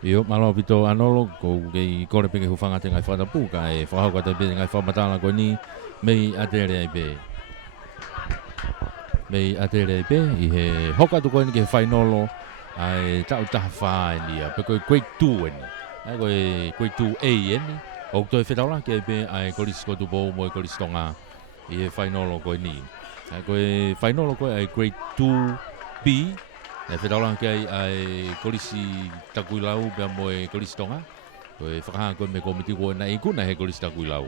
Io malo pito anolo ko ke kore pe ke hufanga te ngai whata puka e whahauka te pe ngai whamatala ko ni mei atere ai pe. Mei atere ai pe i he hoka tu ko ni ke whainolo ai tau taha whae ni a pe koe grade 2 ni. Ai koe grade 2A ni. O to e whetala ke pe ai koris ko tu po mo koris tonga i he whainolo ko ni. Ai koe whainolo ko ai grade 2B. E whetala ke ai kolisi takuilau pe mo e kolisi tonga. Ko e whakaha koe me komiti ko na ikuna he kolisi takuilau.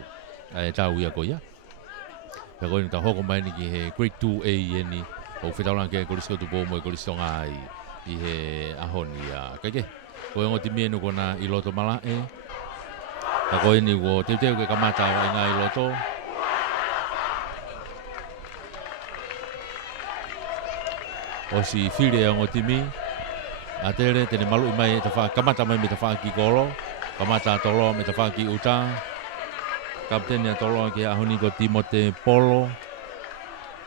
Ai tau ia ko ia. Pe koe ni ta hoko mai ni ki he grade 2A ni. O whetala ke kolisi ko tu po mo e kolisi tonga i he ahoni ia. Kaike, koe ngoti mienu ko na i loto mala e. Ta koe ni ko teu ke kamata wa inga i loto. O si whire o ngotimi, a tere tene malu i mai e tawha, kamata mai me tawha ki kolo, kamata tolo me tawha ki uta, kapteni a tolo ki ahoni ko Timote Polo,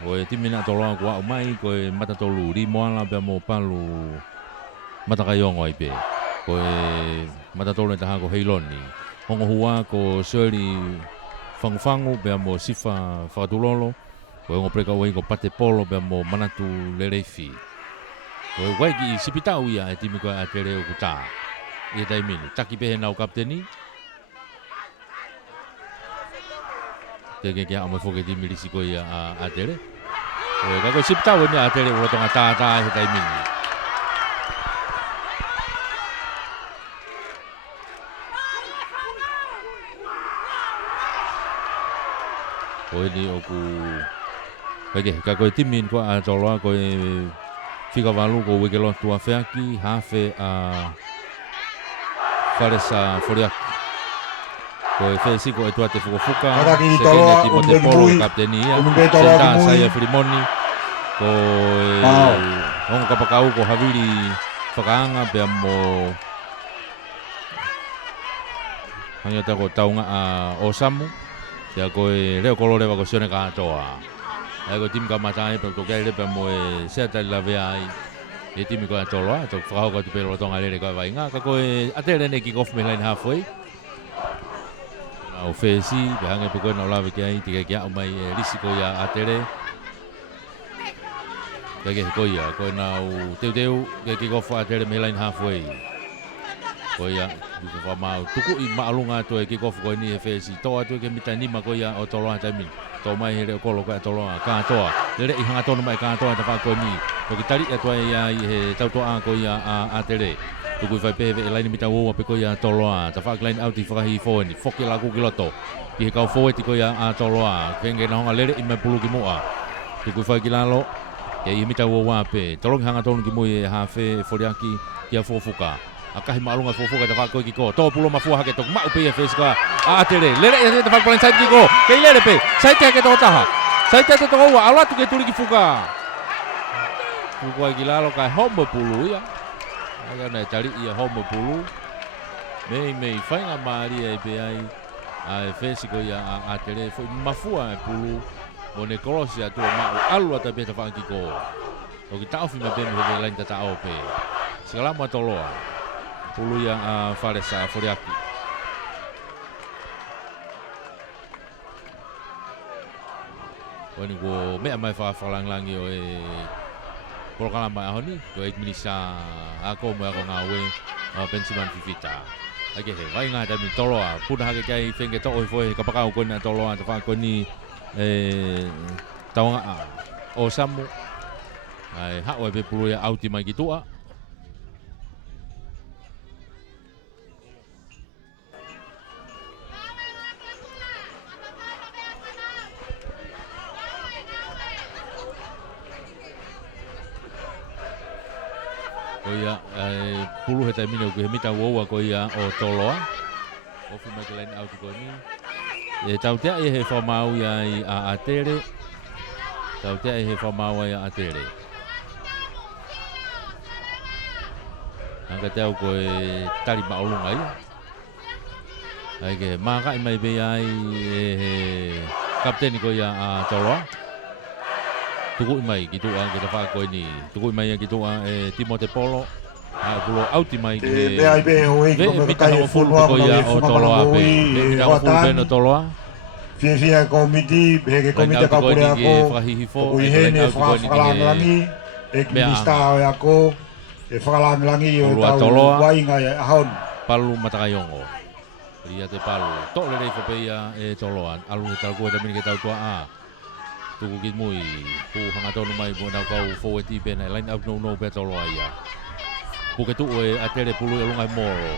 o e timina tolo ko au mai, ko e matatolu ri moala pe mo palu matakayongo i pe, ko e matatolu e taha ko Heiloni, hongo hua ko Shirley Fangufangu pe mo Sifa Whakatulolo, ko e ngopreka wai ko Pate Polo pe mo manatu lereifi. Ko e wai ki sipitau ia e timi ko a tere o kuta. I e taimini. Taki pehe nau kapteni. Teke kia amo foke timi risi ko ia a tere. Ko e kako sipitau ni a tere o tonga tātā e taimini. Ko e ni o ku... Kako e timi ko a toloa ko e... Fika walu ko weke lo tua feaki, hafe a... Faresa Foriaki. Ko e fesi ko e tua te fukufuka. Sekene Timote Polo kapteni ia. Senta saya Filimoni. Ko e... Hongo kapakau ko Havili whakaanga pea mo... Hangata ko taunga a Osamu. Pea ko e reo kolore wako sione katoa. Ai ko tim kamata e pe to kai le pe mo e se ta la vea ai e tim ko to lo to frau ko pe lo tonga le ko vai nga ka ko e atele ne kick off me line halfway au fesi be hanga pe ko na la ve kai ti ke o mai risiko ya atele ke ko ya ko na u teu ke kick off atele me line halfway ko ya du ko ma tuku i maalunga to e kick off ko ni fesi to atu ke mitani ma ko ya o to lo ta min to mai hele ko lo ka to lo ka toa le i hanga to mai ka toa ta fa ko ni to ki tari e to ia i he tau to a ko ia a tele tu ku vai pe line mita wo pe ko ia to lo ta fa line out i fa hi fo ni foki la ku kiloto ki he ka fo ti ko ia a to lo a kenge na honga le i me pulu ki mo a tu ku vai ki la lo e i mita wo wa pe to lo hanga to ki mo e ha fe Foriaki ki a fo fuka akahi maalunga fofuka ta fa ko ki ko to pulo mafua hake to ma upe e feska a tele lere e ta fa ko inside ki ko ke lere pe sai te ke to taha sai te to wa ala tu ke tuli ki fuka tu ko ki la lo ka homo pulu ya aga na tali ia homo pulu mei fainga mari e pe ai a fesi ko ya a tele fo mafua e pulu o ne kolosia tu ma alu ta pe ta fa ki ko o ki ta ofi me be me lain ta o pe segala ma toloa pulu yang Faresa Foriaki. Wani ko me mai fa lang langi o e polkala mai ahoni ko ek minisa ako mo ako ngawe pensiman fifita. Age he vai nga da mi toloa puna hake kai fenge to o foi kapaka ko na toloa ta fa ko ni taunga o samu ai ha o be pulu ya auti mai kitua. Ko ia pulu he taimina ko he mita woa ko ia o toloa o fu mai line out ko ni e tau te e he famau ia i a atere tau te e he famau ia atere anga tau ko e tari maulunga ia ai ke maka i mai be ai he kapteni ko ia a toloa tuku mai gitu ke ta fa ko ni tuku mai gitu Timote Polo pulo auti mai ki Te mea i be ho e ko me mita kai ho e fulu fonua ko ma ia e o fuma toloa mana pe i mita e ho fulu be no hoatan. toloa Fia ko miti be ke ko lain mita auti ka ko pure ni ki ako. whakahihifo Ko i ai ko lain hene auti ko ni ki he whakalangi e ki mea minista anga o e ako. E whakalangi o e pulu a tau toloa wainga e ahon. palu matakayongo ria te palu to le rei whapeia e toloa alu he talkua te mini ke tau tua a tuku ki mui pu hanga tonu mai mo nau kau fo e ti pena lain auti no pe toloa ia puke tu e atere pulu e lunga he moro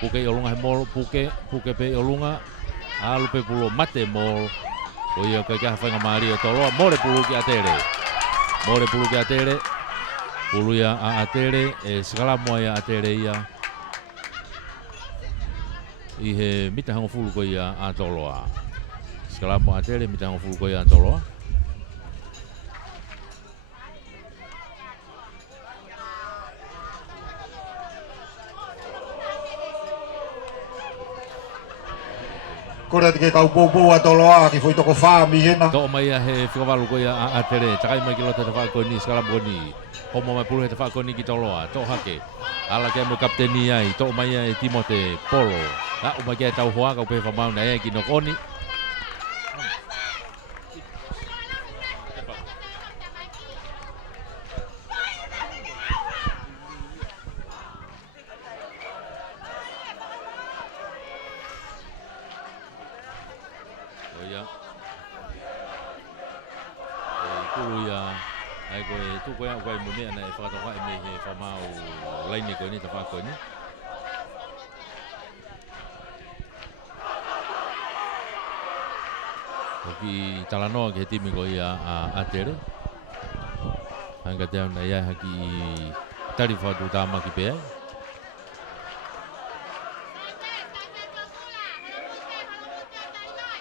puke e lunga he moro puke pe e lunga alu pe pulu mate moro o ia kai ka whainga maari o toloa more pulu ki atere pulu ia a atere e sikalamoa ia atere ia i he mita hango fulu ko ia a toloa sikalamoa atere mita hango fulu ko ia a toloa Kore te ke kau popo a toloa ki foi toko wha mi hena. to mai he whikawalu ko ia a atere takai mai ki lota te whako ni sikalamoa ni homo mai pulu he te whako ni ki toloa to hake ala ke mo kapteni ai to mai e Timote Polo la o mai ke tau hoa ka pe whamau na e ki no koni Oia. Pulu ia ai ko tu ko ai mo me na e whakatoka e me he whamau laine ko ni te whako ni Oki talanoa ke timi ko ia a atere hanga te ana ia haki tari whatu tāma ki pe ai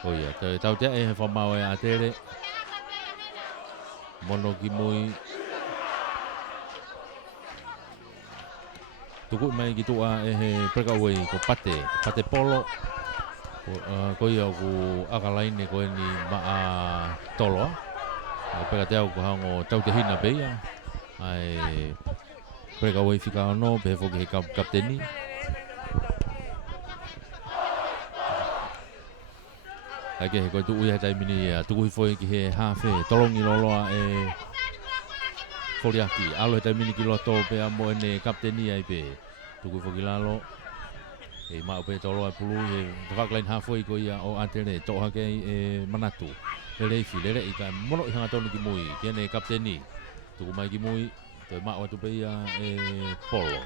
Oia, tau te e he whamau e atere mono ki mui tuku mai ki tua e he prekaway ko pate polo ko ia ku akalaine ko ni maa tolo peka te au ko hango tau te hina beia ai prekaway fika ono pe foki he kapteni ai ke he ko tu ia tai mini tuku hi foi ki he hafe tolongi loloa e Foriaki, alo he tai mini ki loto pe amo ene kapteni ai pe tuku foki lalo e mau pe tolo ai pulu he whaklain hafoi ko ia o atere to hake e manatu le reifi le rei ka mono i hanga tonu ki mui ki ene kapteni tuku mai ki mui to mau atu pe ia e polo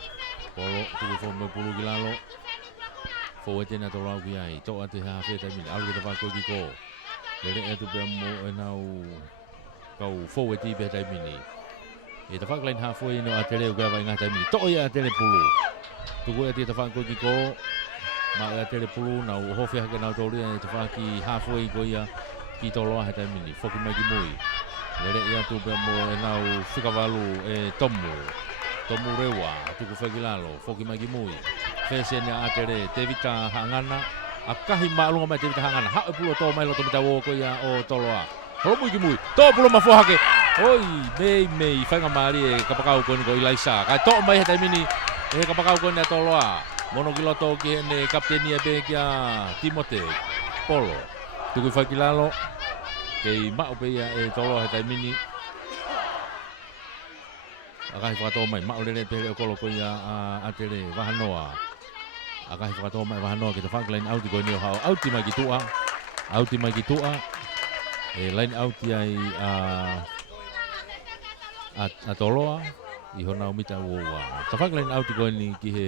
tuku fo me pulu ki lalo fo e tena tolo au ki ai to ate hafe tai mini alo ki te whako ki ko le rei atu pe amo e nau kau fo e ti pe tai mini e te whaklain hafoi no atere u gawa inga tai mini to ia atere pulu tuku e te whako ki ko ma e atere pulu na u hofi hake nau tori e te whaki hafoi ko ia ki toloa he tai mini foki mai ki mui le rei atu pe amo e nau whikawalu e tomu rewa tuku whakilalo foki mai ki mui whese nea atere te vita hangana a kahi maalunga mai te vita hangana hao e pulo tō mai loto mita wo ko ia o toloa holo mui ki mui tō pulo ma hake oi mei whainga maari e kapakau koni ko Ilaisa kai tō mai he tai mini e kapakau koni a toloa mono ki loto ki ne kapteni e be kia Timote Polo tuku whakilalo kei mao pe ia e toloa he tai mini Akahi whakatoa mai, mao lere pe o kolo ko ia atere wahanoa. Akahi whakatoa mai wahanoa ki te whaklain auti ko ni o hao. Auti mai ki tua. E lain auti ai a toloa. I hona o mita uoa. Ta whaklain auti ko ni ki he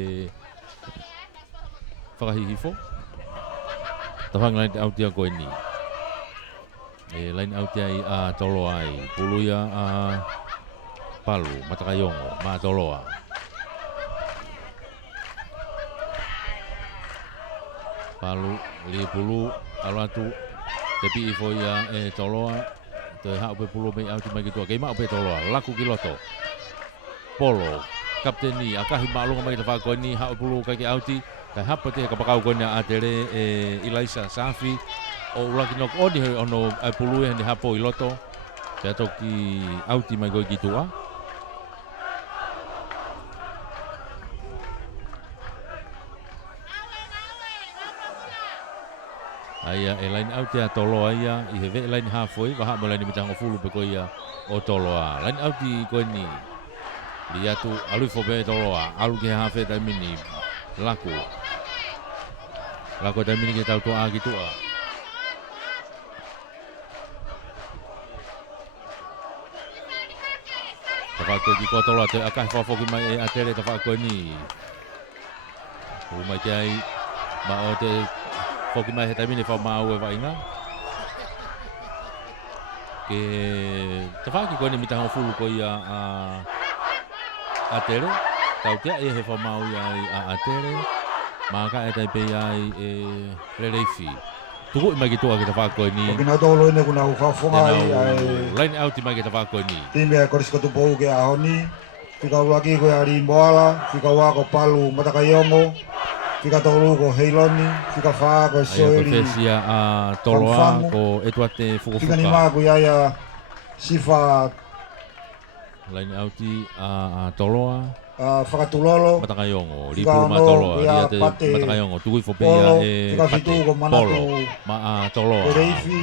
whakahihifo. Ta whaklain auti a ko ni. E lain auti ai a toloa ai. Puluia Palu, Matakayongo, Matoloa. Palu, Lipulu, Alatu, Tepi Ifoia, Toloa, Te Hau pe Pulu me auti mai ki tua, kei mau pe Toloa, Laku Kiloto, Polo, Kapteni, Akahi Maalunga mai te whako ni, Hau Pulu kai ki auti, Kai hapa te kapakau ko ni atere Ilaisa Safi, o Ulaki nok oni hoi ono ai Pulu ni hapo i loto, Te ato ki auti mai koi ki tua, Aia e line out te tolo aia I he ve line halfway wa ha mo line mitanga fulu pe ko ia o tolo a line out I ko ni li atu alu fo be tolo a alu ke ha fe ta mini laku ta mini ke tau to a gitu a ta ko ki ko tolo te aka fo ki mai a tere ta ko ni o mai kai ma o te Foki mai he taimini wha mau e wainga. Ke te whaki koe ni mitanga fulu ko ia a tere. Tau tea e he wha mau ia a tere. Maka e taipe ia e rereifi. Tuku I mai ki tua ki te whaki koe ni. Kina tolo ine kuna uwhawhonga line out I mai ki te whaki koe ni. Time e korisko tupo ke ahoni. Whika uaki koe a rimboala. Whika wako palu matakayongo. Whika tolu ko heiloni, whika whaa ko soeri. Aia ko whesia a toloa ko etuate fukufuka. Whika ni maa ko iaia sifa. Line outi a toloa. Whakatulolo. Matakayongo, ripulu ma toloa. Ria te matakayongo, tukui fopea e pate polo. Ma a toloa.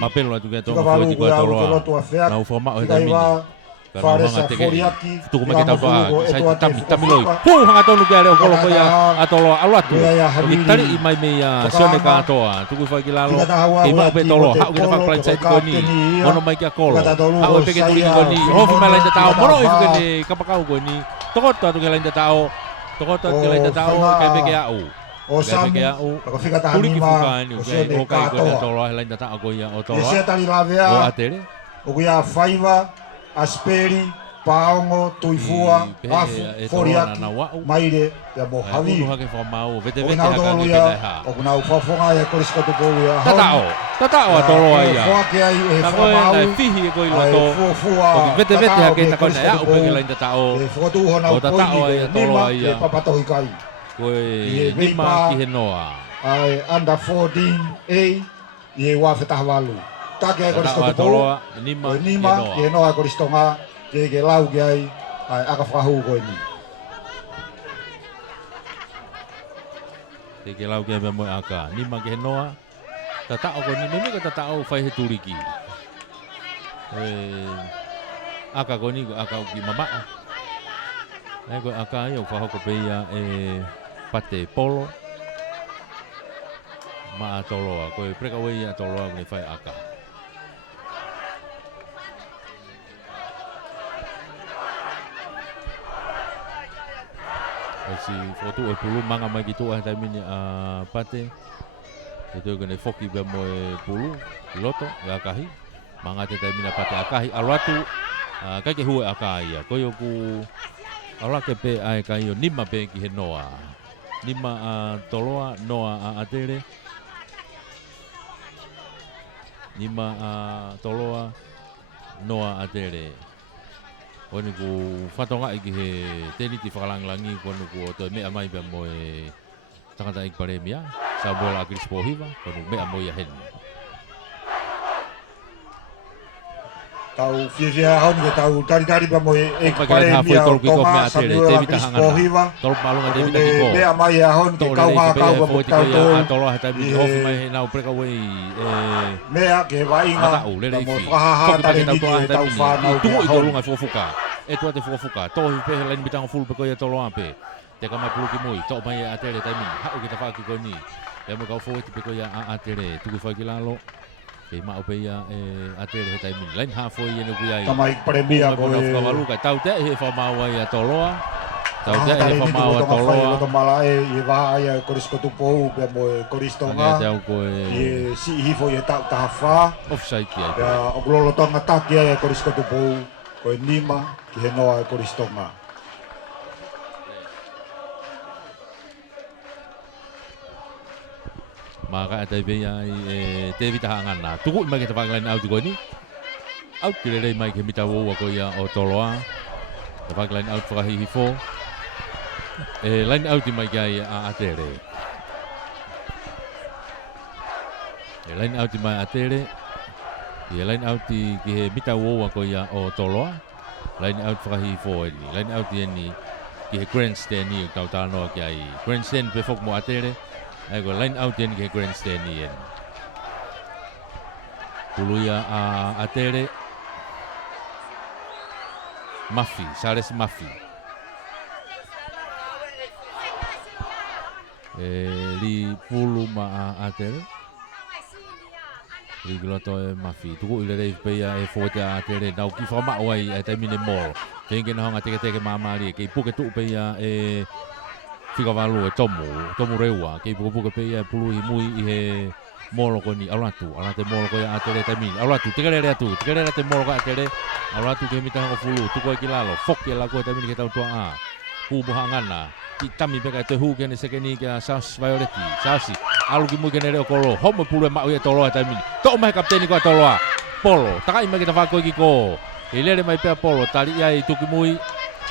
Ma pelo atu kia tonga fueti koe toloa. Na ufa mao he taimini. Faresa foriaki. Tuku maki tau toa, sai tamiloi. Hu hanga tonu kia reo kolo koe a toloa aluatu. Oki tari I mai mei a sione ka toa. Tuku fai ki lalo. Kei mao pe toloa. Hau kina whakapalain sai tiko ni. Mono mai kia kolo. Hau e peke tuli ko ni. Hofi mai lain tatao. Mono I fuke ni kapakau ko ni. Tokoto atu kia lain tatao. Tokoto atu kia lain tatao. Kei peke au. Kei peke au. Tuli ki fuka ni. Kei hokai ko ni toloa. Lain tatao ko ia o toloa. O atere. O kia whaiva. Asperi, paongo, tuifua, afu, foriaki, maire, ya mo havi. Unu hake whamau, vete O nau tolu ia, o kuna uwhawhonga ia koriska tukou ia. Tatao a toloa ia. Whake ai e whamau. Nai fihi e koi loto. Vete hake takona ia upeke lain tatao. E whakatuhona o tatao ia toloa ia. E papatohi kai. Koe nima ki he noa. Ai under 14A, i e wawhetahawalu. Take ai koristo te pou, nima, ke noa koristo ngā, ke lau ki ai, aka whakahu koe ni. Ke lau ki ai mea moe aka, nima ke noa, tatao koe ni, me ka tatao whai he turiki. Aka koe ni, aka uki mamaa. Ai koe aka ai, au whahoko peia pate polo. Maa toloa, koe preka wei a toloa kune whai aka. Si foto e pulu manga mai ki tua tai mini a pate. E toi kone foki bea mo e pulu, loto, e akahi. Manga te tai mini a pate akahi. Aluatu, kai ke hue akai ia. Koi oku alake pe ai kai o nima pe ki he noa. Nima a toloa, noa a atere. Nima a toloa, noa a atere. Kone ku whatonga ki he teniti whakalangilangi kone ku o toi mea mai bea mo e tangata ik paremia. Sa bola a Chris Pohiva, kone mea mo ia heni. Tau whiawhia hauni ke tau tari bea mo e paremia o tonga sa bola a Chris Pohiva. Tolok malunga David Akiko. Mea mai a hauni ke kau ngā kau bea mo tau tō. Tolo ha tai mini hofi mai he nau preka wei. Mea ke wainga. Matau, lere Mo ifi. whahaha tari niti e tau whanau Tuku ke I hauni. tolunga fukufuka. E tua te fukufuka. Tohi pehe lain bitanga fulu pe koia tolo ampe. Te kamai puluki mui. Tau mai e atere tai mini. Hau ki ta whaki koe ni. Pea mo kau fōiti pe koia a atere. Tuku whaki lalo. Kei mao pe ia atere he tai mini. Lain hafo I ene kui ai. Tamai paremia ko e... Tau te he whamau ai a toloa. Tau te he whamau a toloa. Tau mala e waha ai a korisko tupou pia mo e koristo ngā. Ane te au koe... I si hifo I e tau taha wha. Offside ki ai. Pia o kulolo tonga taki ai a korisko tupou. Ko e nima ki he noa e koristo ngā. Maka atai pe ai te vita hangana. Tuku mai ke te whangalain au tiko ni. Au ki rei mai ke mita wōua ko ia o toloa. Te whangalain au whakahihi fō. Lain au ti mai ki ai a atere. Lain au ti mai atere. Lain au ti ki he mita wōua ko ia o toloa. Lain au whakahihi fō ni. Lain au ti ni ki he grandstand ni o tau tānoa ki ai. Grandstand pe fok mo atere. Ai ko line out yen ke grandstand ni yen. Puluia a tere. Mafi, Sales Mafi. Li pulu ma a tere. Li gloto e Mafi. Tuku ile rei peia e fote a tere. Nau ki whama oai e taimine mō. Tengi na honga teke mamari. Kei puke tu peia e whikawalu e tomu reua. Kei puke peia e pulu i mui i he moloko ni alatu moloko ya atere taimini. Alatu tekerere atu. Tekerere te moloko atere. Alatu ke mita hango fulu. Tuku e kilalo. Fok e laku e taimini ke tau tua a. Hubuha ngana. Ki tami peka e te hu kene sekeni ke a Saus Violeti. Sausi. Alu ki mui kene reo kolo. Homo pulu e mau e toloa e taimini. Toko mahe kapteni ko e toloa. Polo. Takai mai ke ta whako ki ko. E lere mai pea polo. Tali ia i tuki mui.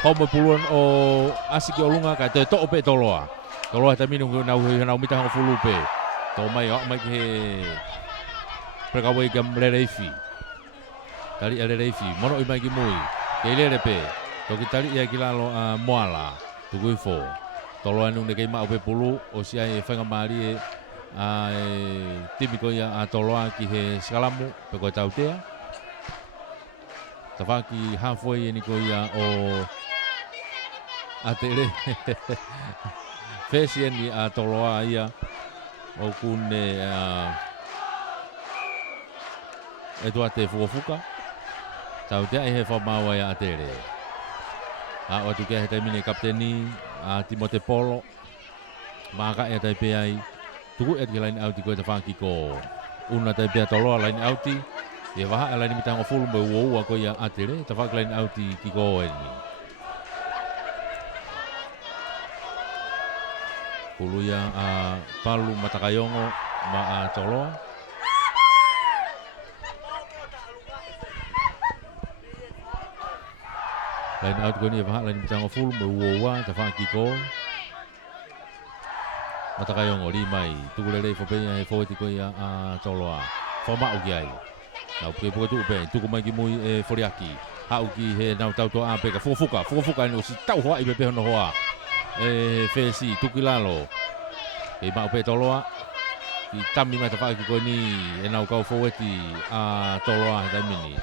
Homo puluan o asiki o lunga ka te toko pe toloa. Toloa e taimini nau mita hango fulu pe. Tō mai ke he prekawai ka mlereifi. Tari a lereifi. Mono i mai ki mui. Kei lere pe. Toki tari ia ki lalo a moala. Tuku i fō. Tolo anu ne kei mao pe pulu. O si ai e whainga maari e timiko ia a toloa ki he skalamu. Pe koe tautea. Ta whaki halfway e niko ia o a tere. Fesi eni a toloa ia. O kune e tua te fuafuka. Tau te ai he whamaua ia a tere. A o tu kia he taimine kapteni a Timote Polo. Maka e taipe ai. Tuku e ki laini auti koe te whaki ko una taipe a toloa laini auti. E waha e laini mitango fulu me uoua ko ia a tere. Ta whaki laini auti ki ko eni. Puluia a Palu Matakayongo ma a toloa. Lain out ko ni vaha lain bitango fulu me uowa ta whaki ko. Matakayongo li mai. Tukulere fo peia he fōti ko ia a toloa. Whama uki ai. Nau ke puke tuku pe. Tuku mai ki mui e foriaki. Hau ki he nau tau toa a peka. Fukufuka ni o si tau hoa i pepe hono hoa. E fesi tuki lalo. Kei mau pe toloa. Ki tami mai ta whaki ko ni e nau kau fōti a toloa he taimini.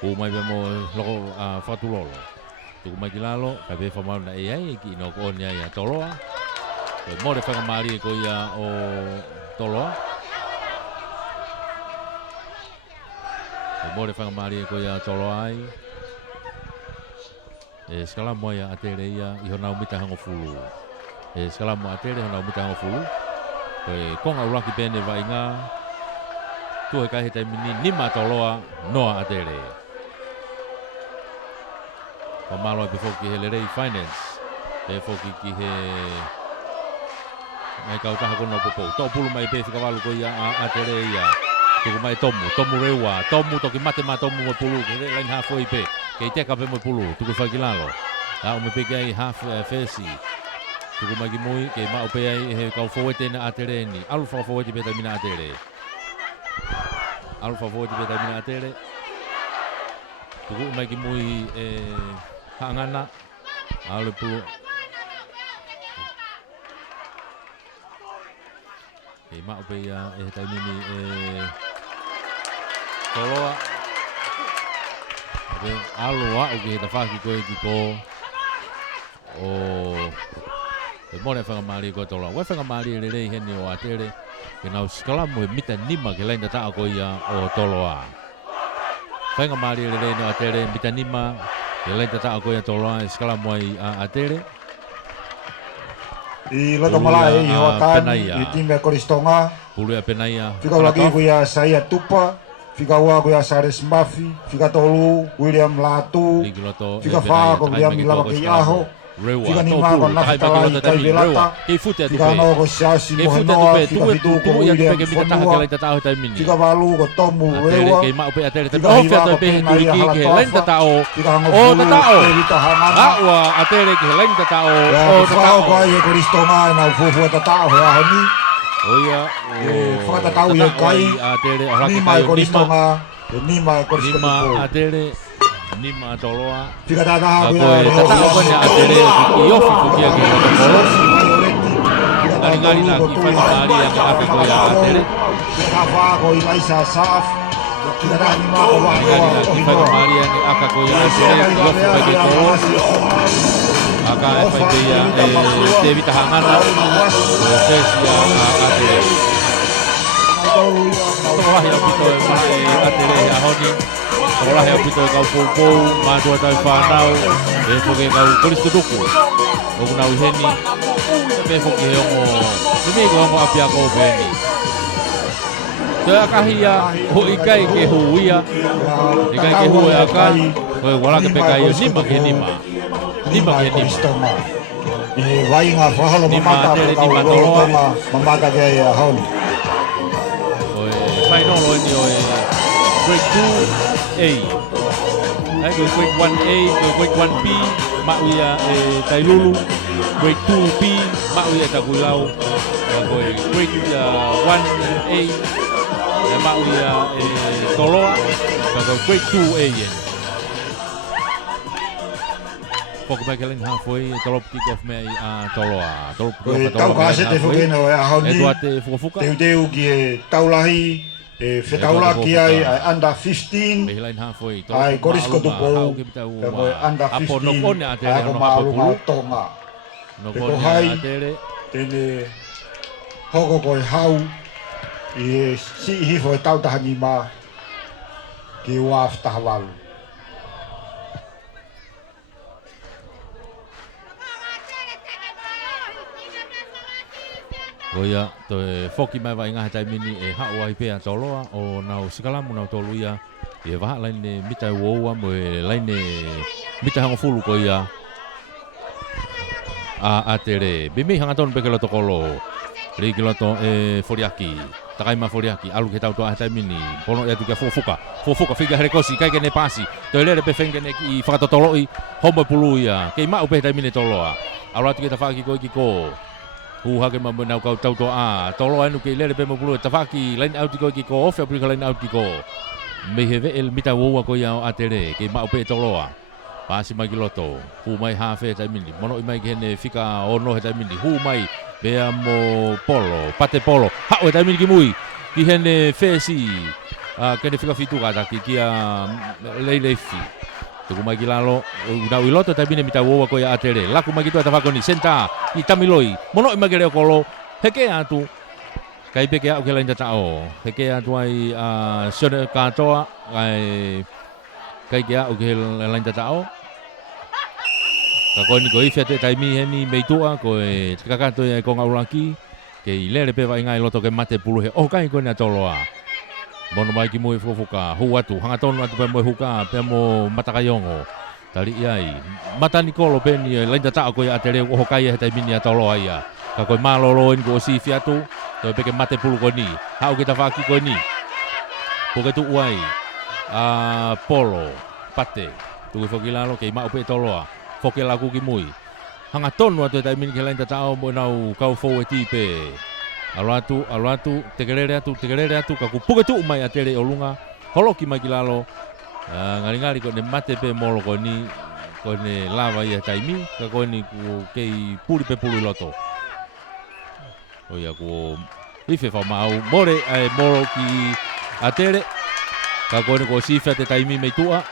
Ku mai pe mo loko a whatulolo. Tuku mai ki lalo, kai pe whamau na e ai ki no ko ni ai a toloa. Koe more whakamari ko ia o toloa. Koe more whakamari ko ia toloa ai. E skalamu ai a tere ia i honau mita hango fulu. E skalamu a tere honau mita hango fulu. Koe konga uraki pene vai ngā. Tuhe kai he taimini nima toloa noa a tere. Pamalo ai pe foki he lerei finance. Pe foki ki he mai kau taha kono popo. Tō pulu mai pe whikawalu ko ia a tere ia. Tuku mai tomu rewa. Tomu toki mate ma tomu mo pulu. Ke lain halfway pe. Kei teka pe mo pulu. Tuku whakilalo. A o me pe kai half fesi. Tuku mai ki mui. Kei mao pe ai he kau fowete na a tere ni. Alu fowete pe tamina a tere. Alu fowete pe tamina a tere. Tuku mai ki mui hangana ale pulu e mau pe ia e taimini toloa abe aloa o ke ta whaki koe ki ko o e mone whakamari ko toloa wai whakamari e rei hene o a tere ke nau skalamu e mita nima ke laina taa ko ia o toloa whakamari e rei no a tere mita nima e lai tata a koe toloa e skalamu ai a tere. I loto malai i hoa tāni i time koristonga. Pulu a penaia. Whika laki kuia Saia Tupa. Whika ua kuia Sales Mafi. Whika tolu William Latu. Whika whaa ko William Lawaki Aho. Whika ni maa ko Naftalai Kai Velata. Whika no ko Siasi Mohenoa. Whika fitu ko William Fonua. Whika walu ko Tomu Rewa. Whika hiwa ko Penaia Halatoafa. Whika hango fulu Evita Hamana. Awa a tere ki lain tatao. O tatao ko ai e koristonga e nau fufua tatao hea honi. Oia. Whakatatau i e kai. Nima e koristonga. Nima e koristonga. Nima a tere. Nima a toloa. Whika tataha kuia e roho. Tatao kone a tere ki ofi kukia ki a tolo. Ngari na ki whakamari a ka ape kuia a tere. Whika whaa ko i Laisa Saaf. Maria ni aka ko ya sele yo fa ke ko aka fa be ya te vita hangana sesia ate tolah ya pito ate ya honi tolah ya pito ka popo ma do ta fa nau fo ke ka polis tuku o na uheni pe fo ke o me ko mo apia ko beni Tō kahia ho ikai ke huia, ikai ke huia kai, koe wala ke pekai nima ke nima. E vai ngā whahalo mamata o rōtonga mamata ke ia honi. Koe whainolo ni o e grade 2A. Ai koe grade 1A, koe grade 1B, mauia e Tailulu, grade 2B, mauia e Takuilau, koe grade 1A, mauia e Toloa, koe grade 2A yen. Poko mai kelen halfway tolop kick off mai a Toloa. Tolop kick off tau kasi te whakeno e ahoni. E tua te fukafuka. Teu ki e taulahi e whetaula ki ai under 15. Mehilain halfway. Ai korisko tupo. Koe under 15. Ai ko maarunga tonga. Peko hai. Tene hoko koe hau. I si hifo e tautahani ma. Ki waf tahawalu. Oia, to foki mai vai ngaha taimini e hao ai pea toloa o nau sikalamu nau toluia e vaha laine mita uoua mo e laine mita hango fulu ko ia a tere. Bimi hanga tonu peke loto kolo riki loto e foriaki, takaima foriaki, alu ke tau toa taimini pono ia tukia fuka figa herekosi kai kene pasi to lere pe fengene i whakatotoloi homo puluia kei mau pe taimini toloa alu atu ke tawhaki ko iki ko hake ma nau kau tau to a tolo anu ke lele pe mo pulu tafaki line out ko ki ko off aprika line out ko me heve el mita wo ko ya atere ke ma pe toloa pasi mai kiloto hu mai ha fe ta mini mono mai ke ne fika ono he ta mini hu mai be amo polo pate polo ha o ta mini ki mui ki hene fesi ke ne fika fitu ka ki kia lele fi Tuku mai kilalo una wiloto tabi ne mita wo ko ya atere laku mai kitu atafako ni senta i tamiloi mono i magere kolo heke atu kai peke au kela inda tao heke atu ai sone katoa ai kai kia au kela inda tao ka ko ni ko ifete taimi heni meitua ko e kakato e ko ngaulaki ke ilere pe vai ngai loto ke mate pulu he o kai ko na toloa Mono mai ki moi fofoka hu atu hanga tonu atu pe moi huka pe mo matakayongo tali iai mata Nicolo pe ni lenda ta ko ya tere ho kai he taimini atolo ia ka ko malolo en go si fiatu to pe ke mate pulu ko ni ha o kita faki ko ni po ke tu uai polo pate tu ko kilalo ke ma pe toloa foke lagu ki moi hanga tonu atu taimini ke lenda ta o mo nau kau fo eti pe Aluatu, tegerere atu, kaku puke tu mai atere olunga, holoki mai kilalo, ngari ko ne mate pe molo ko ni, ko ne lava ia taimi, ko ni ku kei puri pe pulu loto. Oia ko ife fa mau more ai molo ki atere, ko ni ko sifa te taimi mai tua.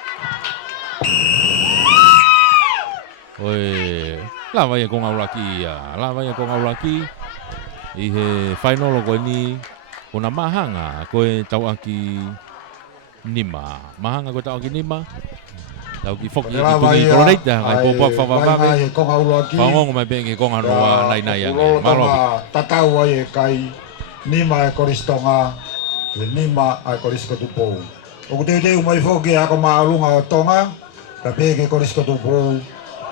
Oi, lava ia ko ngaulaki. I he final ko ni ona mahanga ko tau aki nima mahanga ko tau aki nima tau ki foki ki ko nei da ai po fa ngong mai benge ko nganoa nai yang malo tatau ai kai nima e koristonga le nima ai korisko tupo o te mai foki ako maalunga tonga ka benge korisko tupo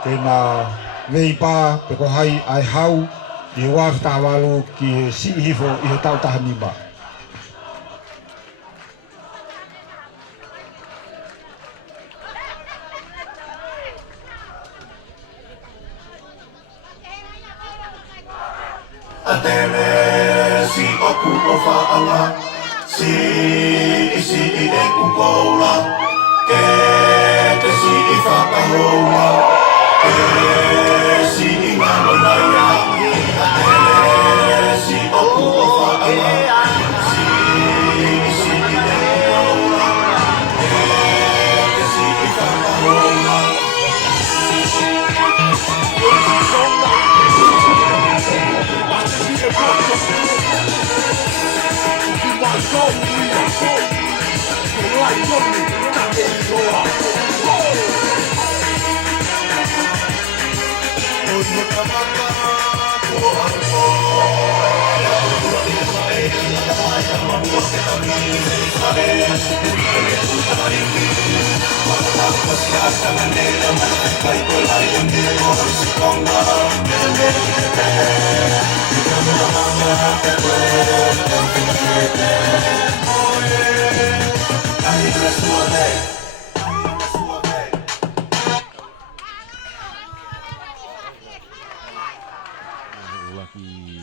kena veipa pe ko hai ai hau I waf tawalu ki si hifo I tau tahanima. Atere si oku o whaanga, si isi I e kukoula, ke te si I whakahoua, ke si I nganonaya. Si oku o whaanga, si I e kukoula,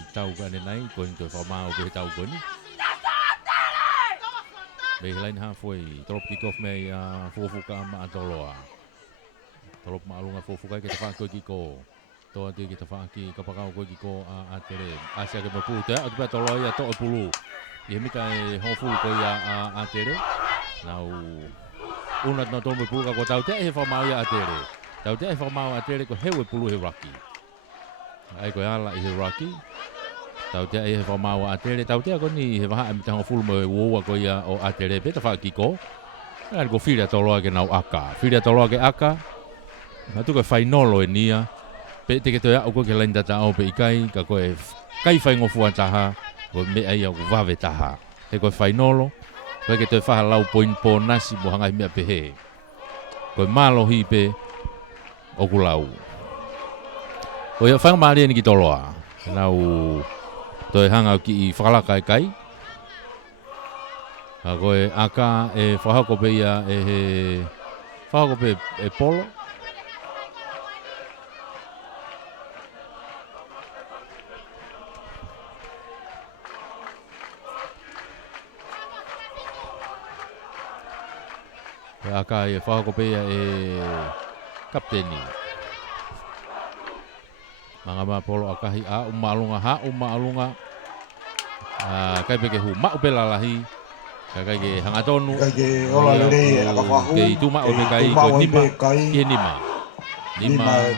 tau ka nei ko into famao be tau ko ni be lain halfway trop kick off me fofu ka ma toloa trop ma lunga fofu ka ke fa ko kiko to ati ke fa ki ka pa ko kiko a tere asia ke pu te atu toloa ya to pulu ye mi kai hofu ko ya a tere nau una no to me pu ka ko tau te he famao ya tere tau te he famao a tere ko hewe pulu he raki ai ko ala i he raki tau te e fa mau atere tau te ko ni he va mi tang full mo wo ko ya o atere be ta fa kiko ai go fira tolo ke nau aka fira tolo ke aka na tu ko fainolo e nia pe te ke to ya ko ke lenda ta o pe kai ka ko e kai fa ngo fu ta ha ko me ai o va ve ta ha te ko fainolo ko ke to fa lau point po nasi mo hanga mi pe he ko malo hi pe o kulau o ya fa mali ni ki tolo a nau toi hanga ki I whakala kai a koe aka e whahakope ia e he whahakope e polo e aka e whahakope ia e kapteni Mangama polo akahi a umalunga kai peke hu ma upela lahi kai ke hanga tonu kai ke ola le akafahu ke tuma o kai ko nima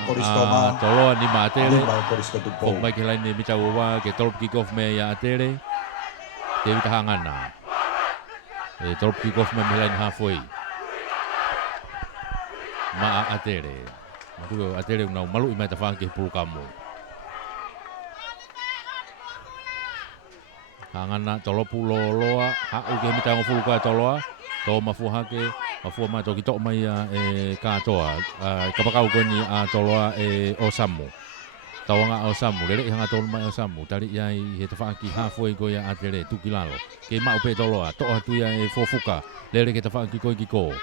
koristoma tolo nima tele koristotupo ko mai ke lain mi tawa ke top kick off me ya tele te vita hangana e top kick off me lain halfway ma atele Matuko atere una malu I mai tafa ke pulu kamu. Hangana tolo pulo loa ha u ke mi tango pulu ka toloa to mafu hake mafu ma to kito mai e katoa kapakau ko ni a toloa e osamu. Tawanga osamu lele hanga tolo mai osamu tali yai he tafa ki halfway ko ya atere tu kilalo. Ke ma upe toloa to atu ya e fofuka lele ke tafa ki ko.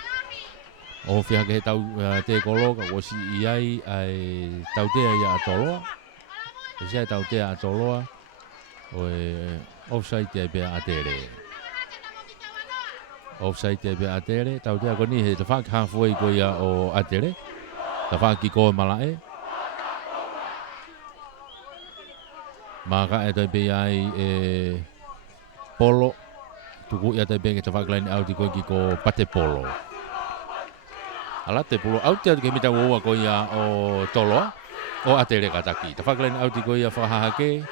O fia ke tau te kolo ka wosi iai ai tau te ia atoloa. E sia tau te atoloa. O offside te be atere. Offside te be atere tau te ko ni he te fa halfway ko ia o atere. Ta fa ki ko malae. Maka e te be ai polo tuku ia te be ke te fa line out ki ko pate polo. Ala te pulu au te ke mita woa ko ia o toloa o atere kataki. Ta whakalain au ti ko ia whahahake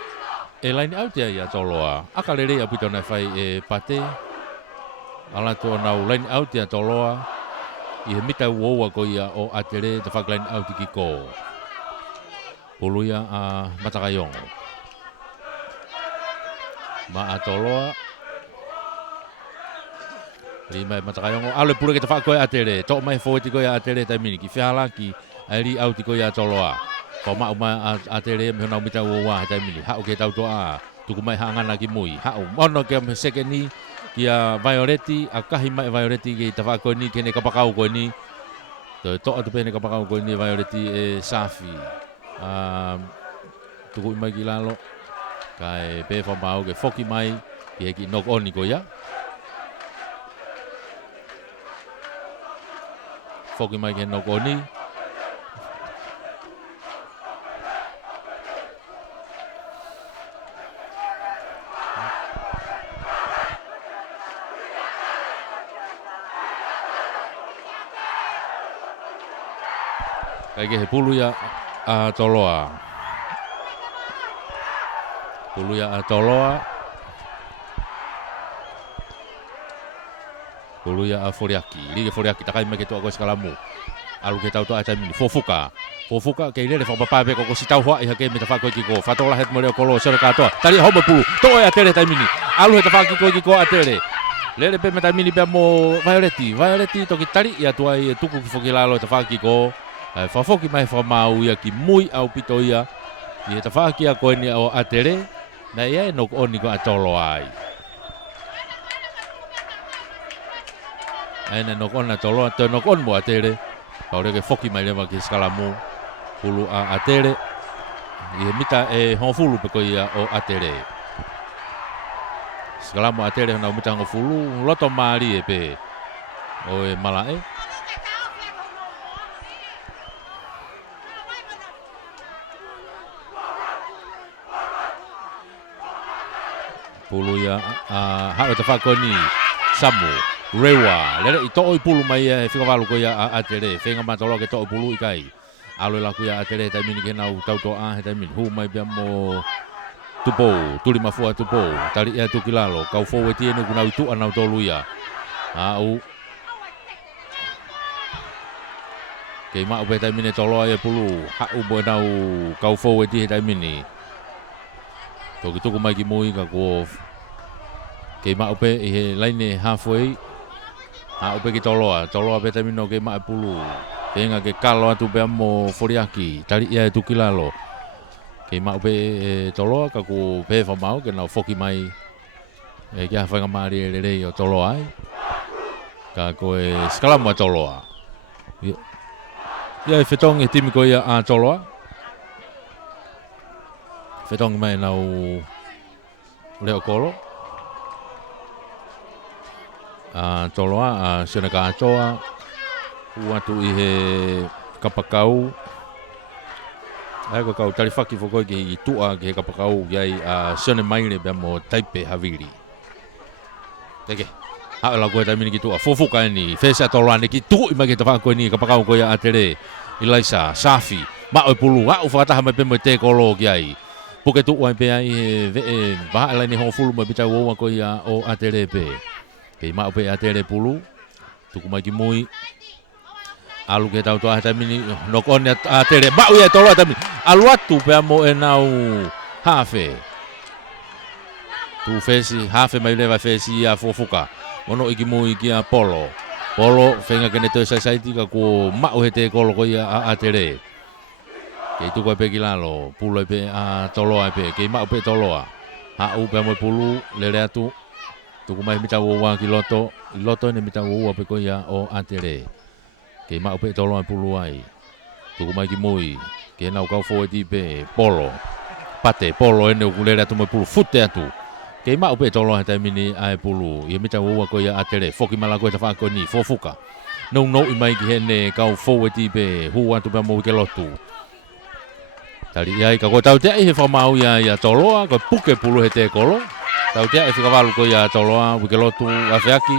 e lain au te ia toloa. Akalere a pito na whai e pate. Ala to nau lain au te toloa I he mita woa ko ia o atere ta whakalain au ti ki ko. Pulu ia a matakayongo. Ma a toloa Lima matakayongo ale pule ke te whaakoe atere to mai fōti koe atere tai mini ki whiala ki airi au ti koe atoloa ko ma uma atere me hona umita woa tai mini hao ke tau toa tuku mai hangana ki mui hao mono ke me sekeni ki a Violeti a kahi mai Violeti ke te whaakoe ni kene kapakau koe ni to atu pene kapakau koe ni Violeti e Safi tuku mai ki lalo kai pe whamau ke whoki mai ki heki nok oni koe ia Foki mai ke no koni. Kai ke he pulu ia a toloa. Pulu ia a toloa. Pulu ia a Foriaki. Lige Foriaki takai mai ke toa ko skalamu. Alu ke tau toa tai mini Fofuka. Fofuka ke ile le whapapa pe ko si tau hoa i hake me ta whako ki ko. Whatola het mo leo kolo sere katoa. Tari homa pulu. Toa e atere tai mini. Alu he ta whako ki ko atere. Lele pe me tai mini pe mo Violeti toki tari ia tua i tuku ki whokilalo ta whaki ko. Whafoki mai whamau ia ki mui au pito ia. I ta whaki a koe ni o atere. Na ia e nok oni ko atolo ai. Aina nok ona tolo to nok on mo atere. Paure ke foki mai lewa ki skalamu. Pulu a atere. I mita e honfulu pe ko ia o atere. Skalamu atere na mita honfulu loto mari e pe. O e malae. Pulu ia hao te whako ni Samu, Rewa, lere i to'o i pulu mai e whikawalu ko ia a atere, whenga matolo ke to'o pulu i kai. Alo la ku ia atere tai mini ke nau tautoa he tai mini, hu mai pia mo tupou, turi mafua tupou, tari ia tukilalo, kau fou e tienu ku nau tu anau tolu ia. Au. Kei mau pe tai mini toloa ia pulu, hau bo nau kau fou e ti he tai mini. Toki tuku mai ki mui ka ko kei mau pe i he laine halfway a upe ki toloa pe tamino kei mau pulu tenga ke kalo atu pe mo Foriaki tali ia tu kilalo kei mau pe toloa ka ko pe fa mau ke na foki mai e kia whanga mari e rei o toloa ai ka ko e skalamu a toloa ia e whetong e timi ko ia a toloa whetong mai nau leo kolo toloa siona katoa uatu i he kapakau ai ko kau tari whaki whakoi ki i tua ki he kapakau iai siona maire bea mo Taipe Havili teke hao la koe taimini ki tua fofuka ni whesa toloa ne ki tu i mai ki ta whakoi ni kapakau ko ia atere Ilaisa Safi mao e pulu hao whakataha mai pe mo te kolo ki ai Puke tu wai pe ai ve ba ala ni hofulu mo bita wo ko ia o atere pe. Ke ma pe atere pulu. Tu ku mai ki mui. Alu ke tau to ata mini no kon atere ba ia tolo ata mini. Alu atu pe mo e nau hafe. Tu fesi hafe mai leva fesi a fofuka. Ono iki mui ki a polo. Polo fenga ke ne to sai ka ko ma o hete kolo ko ia atere. Kei tu koe pe kilalo, pulu e pe toloa e pe, kei mau pe toloa. Hau pe mo pulu, lere atu. Tuku mai mita uwa ki loto, i loto ne mita uwa pe ko ia o atere. Kei mau pe toloa e pulu ai. Tuku mai ki mui, kei nau kau fo e ti pe polo. Pate, polo ene uku lere atu mo pulu, fute atu. Kei mau pe toloa he tai mini ai pulu, i mita uwa ko ia atere. Foki mala koe ta whako ni, fofuka. Nau i mai ki hene kau fo e ti pe, hu atu pe mo ke lotu. Tari ia ka ko tau te he whamau ia toloa, ko puke pulu he te kolo. Tau te e whikawalu ko ia toloa, wike lotu a whiaki.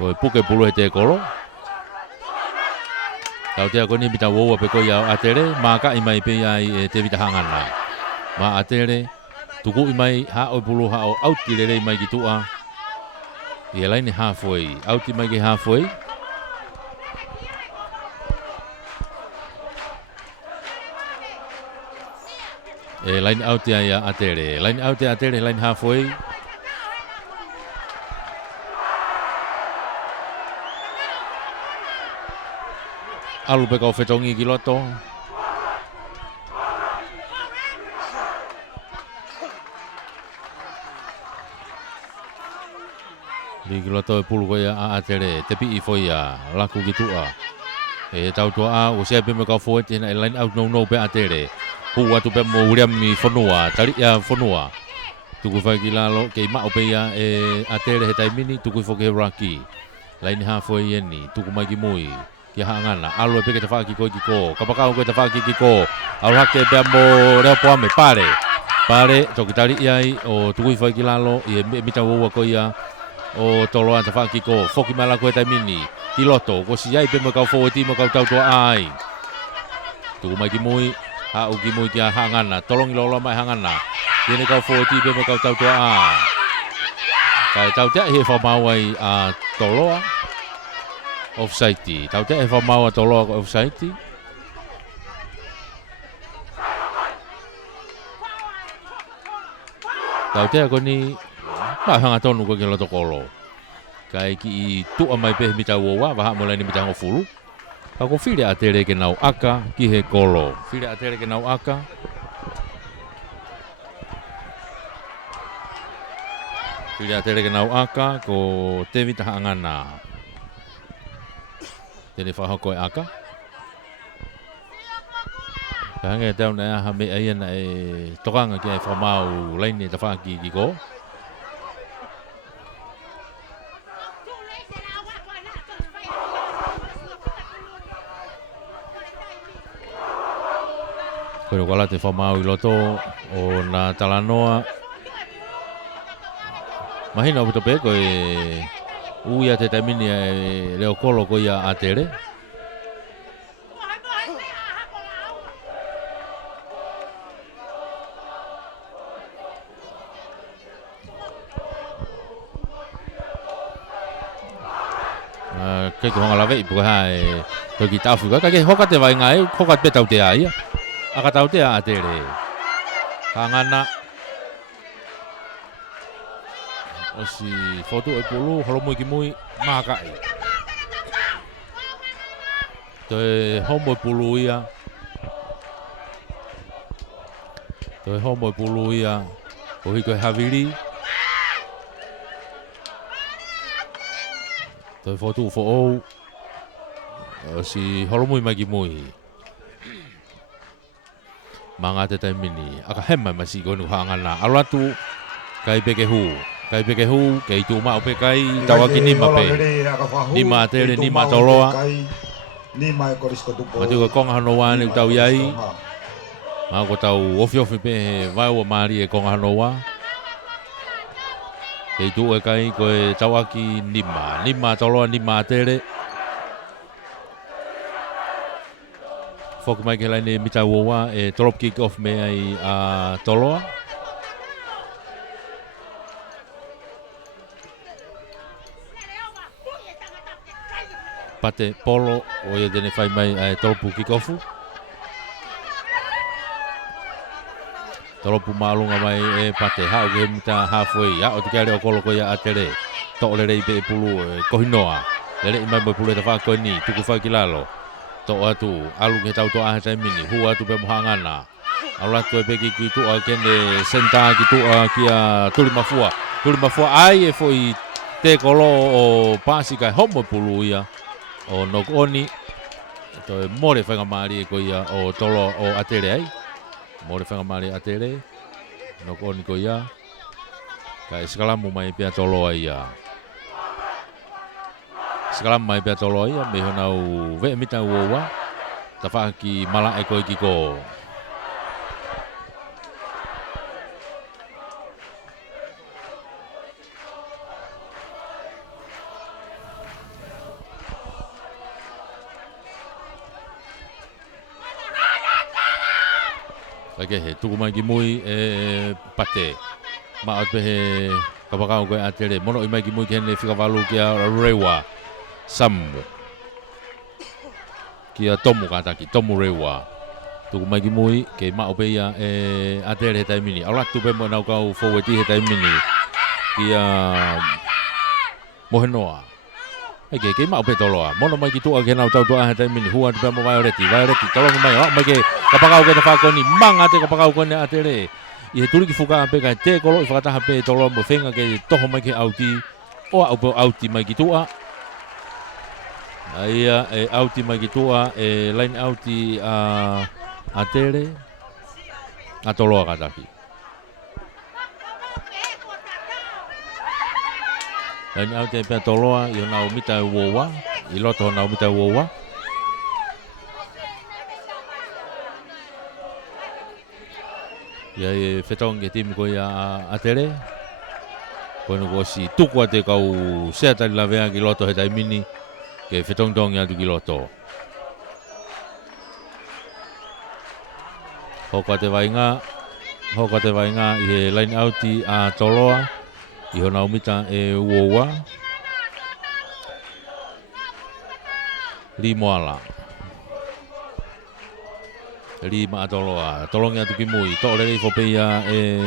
Ko puke pulu he te kolo. Tau te ko ni bita woua pe ko ia atere, maka i mai pe ia te vita hangana. Ma atere, tuku i mai ha o pulu ha o auti lere i mai ki tua. Ia laini halfway, auti mai ki halfway. Line out ya atere, line out ya atere, line halfway. Alu pe kau fetongi ki loto. Di ki loto e pulu ko ya atere, tepi i foi ya laku ki tua. Tau tua o sia pe me kau foi tina line out no pe atere. Hua tu pe mo William mi fonua, tali ya fonua. Tuku fai ki lalo, kei mao pe ya atere he tai mini, tuku fo ke raki. Laini halfway yeni, tuku mai ki mui, ki hangana. Alu pe ke ta whaki ko ki ko, kapakau ko ta whaki ki ko. Alu hake pe mo reo poame, pare. Pare, toki tali iai, o tuku fai ki lalo, i mita ua ko ia, o toloan ta whaki ko. Foki mai lako he tai mini, ti loto, ko si iai pe mo kau fo e ti mo kau tau tua ai. Tuku mai ki mui, ha uki mui kia hangana, tolong ilolo mai hangana. Tiene kau fo ti pe mo kau tau tua a. Kai tau te he whamau ai a toloa. Offside. Tau te he whamau a toloa ko offside. Tau te ko ni hanga tonu ko ke loto kolo. Kai ki tua mai pe mita wowa waha mo ni mita ngofulu. Ka ko file atere ke nau aka ki he kolo. File atere ke nau aka. File atere ke nau aka ko te vita hangana. Tene whahoko e aka. Ka hange tau na ha me ai na e tokanga ki e whamau laini ta whaki ki ko. Koe wala te whamau I loto o nā talanoa. Mahina o putope koe uia te taimini e leo kolo ko ia atere. Kei ko honga lawe I puka hae koe ki tawhi koe. Kake hoka te vai ngai, hoka te tau te aia. Aka tau te atere. Ka ngana. O si foto e pulu, holo mui ki mui, makai. Toi homo e pulu ia. Toi homo e pulu ia. O hiko e haviri. Toi foto fo ou. O si holo mui mai ki mui. Manga te taimini. Aka hema masi konu hangana. Alatu kai peke hu. Kai peke hu, kei tu mau pe kai tawaki ni mape. Ni ma tere ni ma toloa. Matu ka konga hanoa ni tau iai. Ma ko tau ofi pe vai o mari e konga hanoa. Kei tu e kai ko e tawaki ni ma toloa ni ma tere. Foku mai ke laine mita woa e drop kick off me ai a toloa. Pate polo o ia dene fai mai ai tolopu kick offu. Tolopu maalunga mai e pate hau ke mita halfway. Ya o te kare o kolo ko ia atere. To le rei pe pulu e kohinoa. Le mai mo pulu e tafa ko ni tuku fai ki lalo. To atu alu ke tau to a tai mini hu atu pe mohangana. Ala to pe ki tu a kende senta ki tu a kia tuli mafua. Tuli mafua ai e foi te kolo o pasika homo pulu ia. O nok oni to more whanga mari ko ia o tolo o atere ai. More whanga mari atere. Nok oni ko ia. Ka skalamu mai pia tolo ai ia. Skalamu mai pia tolo ai ia me hona u ve mita uwa. Ta fa ki mala e ko ki ko. Kake he tuku mai ki mui e pate. Ma o pe he kapakau koe atere. Mono I mai ki mui ki hene whikawalu kia rewa. Samu. Kia tomu kataki, tomu rewa. Tuku mai ki mui ke ma o pe ia e atere he taimini. Aula tu pe mo nau kau forwardi he taimini. Kia mohenoa. Eke ke ma o pe toloa. Mono mai ki tua ke nau tau tua he taimini. Hua tu pe mo Violetti. Tolongi mai o mai ke kapakau ke tawhako ni manga te kapakau ko ne atere. I he turi ki fuka pe kai te kolo I whakataha pe tolo mo whenga ke toho mai ke auti. O au auti mai ki tua. Aia e auti mai ki tua e line auti a atere. A toloa kataki. Line auti pe toloa I nau mita uowa. I loto nau mita uowa. Ia e whetong ke timi ko ia atere. Kono ko si tuku te kau sea tari la vea ki loto he taimini. Ke whetong tong ia tu ki loto. Hoka te vainga I he line outi a toloa. I hona umita e uoua. Li moala. Li maatoloa. Tolongi atu ki mui. To lelei fopeia e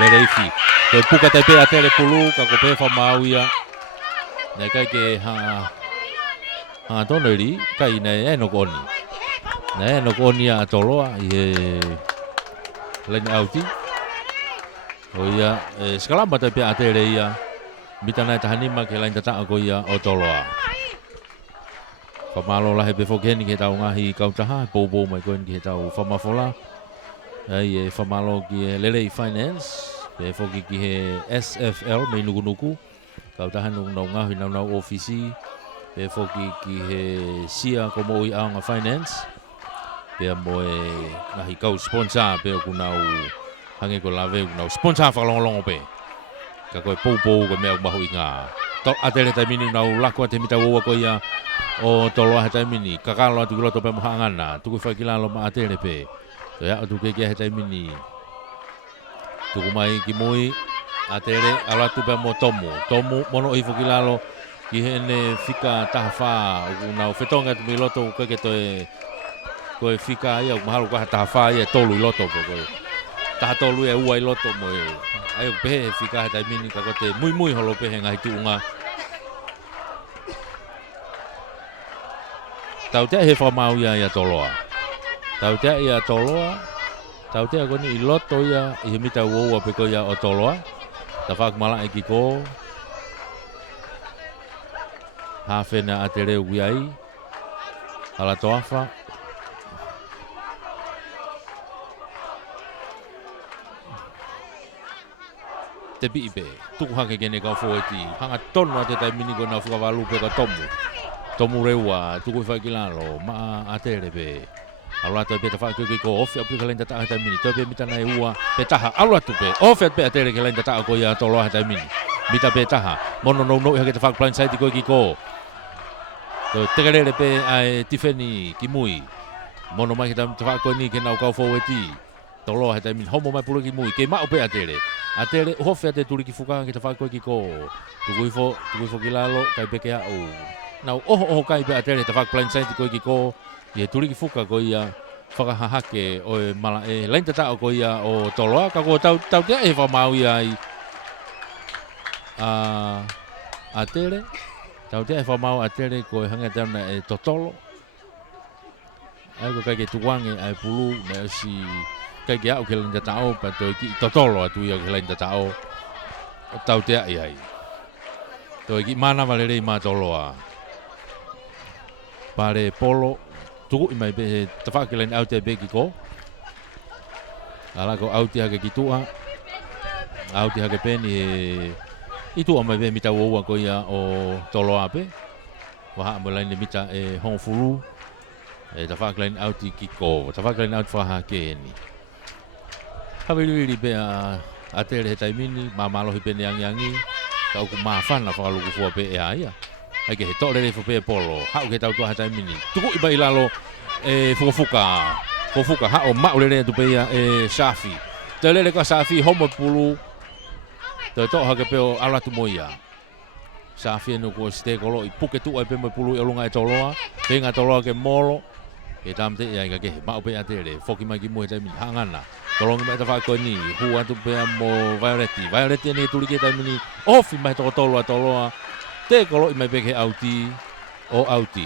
lelei fi. Toi puka tai pea tele pulu. Ka ko pe fa mau ia. Nei kai ke ha toneri. Kai nei e no koni. Nei no koni a toloa. I he leni auti. O ia skalama tai pea tele ia. Mita nai tahanima ke lain tata ko ia o toloa. Whamalo lahe pe whokeni ke tau ngahi kautaha, pōpō mai koen ke tau whamafola. Ai e whamalo ki e Lelei Finance, pe whoki ki he SFL, mei nukunuku. Kautaha nau ngahi nau ofisi, pe whoki ki he Sia ko mo i aonga Finance. Pe mo e ngahi kau sponsor pe o kunau hange ko lave kunau sponsor whakalongolongo pe. Ka koe pōpō ko mea umahu i ngā. Atele tai mini nau lako te mita ua ko ia o toloa he tai mini. Kakalo atu kiloto pe mohangana. Tuku whakilalo ma atele pe. So ya atu keke he tai mini. Tuku mai ki mui. Atele alatu pe mo tomu. Tomu mono i whakilalo ki he ne whika taha wha. Nau whetonga tu mi loto keke toe. Koe whika ia mahalu kaha taha wha ia tolu i loto. Taha tolu ia ua i loto mo e. Ai pe he whika he tai mini ka kote mui holo pe he ngahi tuunga. Tau te he whamau ia toloa. Tau te ia toloa. Tau te koni i loto ia i he mita uoua pe ko ia o toloa. Ta whakmala e ki ko. Hawhena a te reu iai. Hala toafa. Te piipe. Tuku hake kene kau fōeti. Hanga tonu a te tai mini ko na whakawalu pe ka tomu. Tomu reua, tuku whakilalo, maa atere pe. Alu atu pe ta whakilalo ko ofi apu ka lain tata tai mini. Toi pe mita nai ua pe taha. Alu atu pe, ofi pe atere ke lain tata ko ia toloa tai mini. Mita pe taha. Mono no hake te whakplain saiti ko ki ko. Toi tekerere pe ai tifeni ki mui. Mono mai kita whako ni ke nau kau fōeti. Toloa tai mini. Homo mai pulu ki mui. Ke mau pe atere. Atere ofi ate turi ki whukanga ke te whako ki ko. Tuku ifo kilalo, kai peke au. Nau oho kai pe atere te whakplain saiti ko ki ko. I he turi ki whuka ko ia whakahahake o e mala e lain tata ko ia o toloa. Ka ko tau te e whamau ia i atere. Tau te e whamau atere ko e hanga tauna e totolo. Ai ko kai ke tuwange ai pulu na si kai ke au ke lain tata o pa toi ki totolo atu ia ke lain tata o. Tau te ai ai. Toi ki mana valerei ma toloa. Pare polo tuku i mai be te whakelain au te beki ko. Ala ko au te hake ki tua. Au te hake peni i tua mai be mita uaua ko ia o toloa pe. Waha amalaini mita e hongfuru. Te whakelain au te ki ko. Te whakelain au te whahake ni. Hawiriwiri be a tere he taimini. Mamalohi peni angi. Ka uku maafana whakaluku fua pe e aia. Ai ke he tole re fope polo. Hau ke tau tua hatai mini. Tuku iba ilalo fuka. Hau maulere tu pe ia Safi. Te lele ka Safi homo pulu. Te to hake peo ala tu moia. Safi no ko ste kolo i puke tu ai pe mo pulu e lunga e toloa. Penga toloa ke molo. Ke tamte ia ke mau pe atere. Foki mai ki mo tai mini hangana. Tolong mai ta fa ko ni. Hu atu pe mo Violetti ni tuli ke tai mini. Ofi mai to toloa. Te kolo i mai peke auti o auti.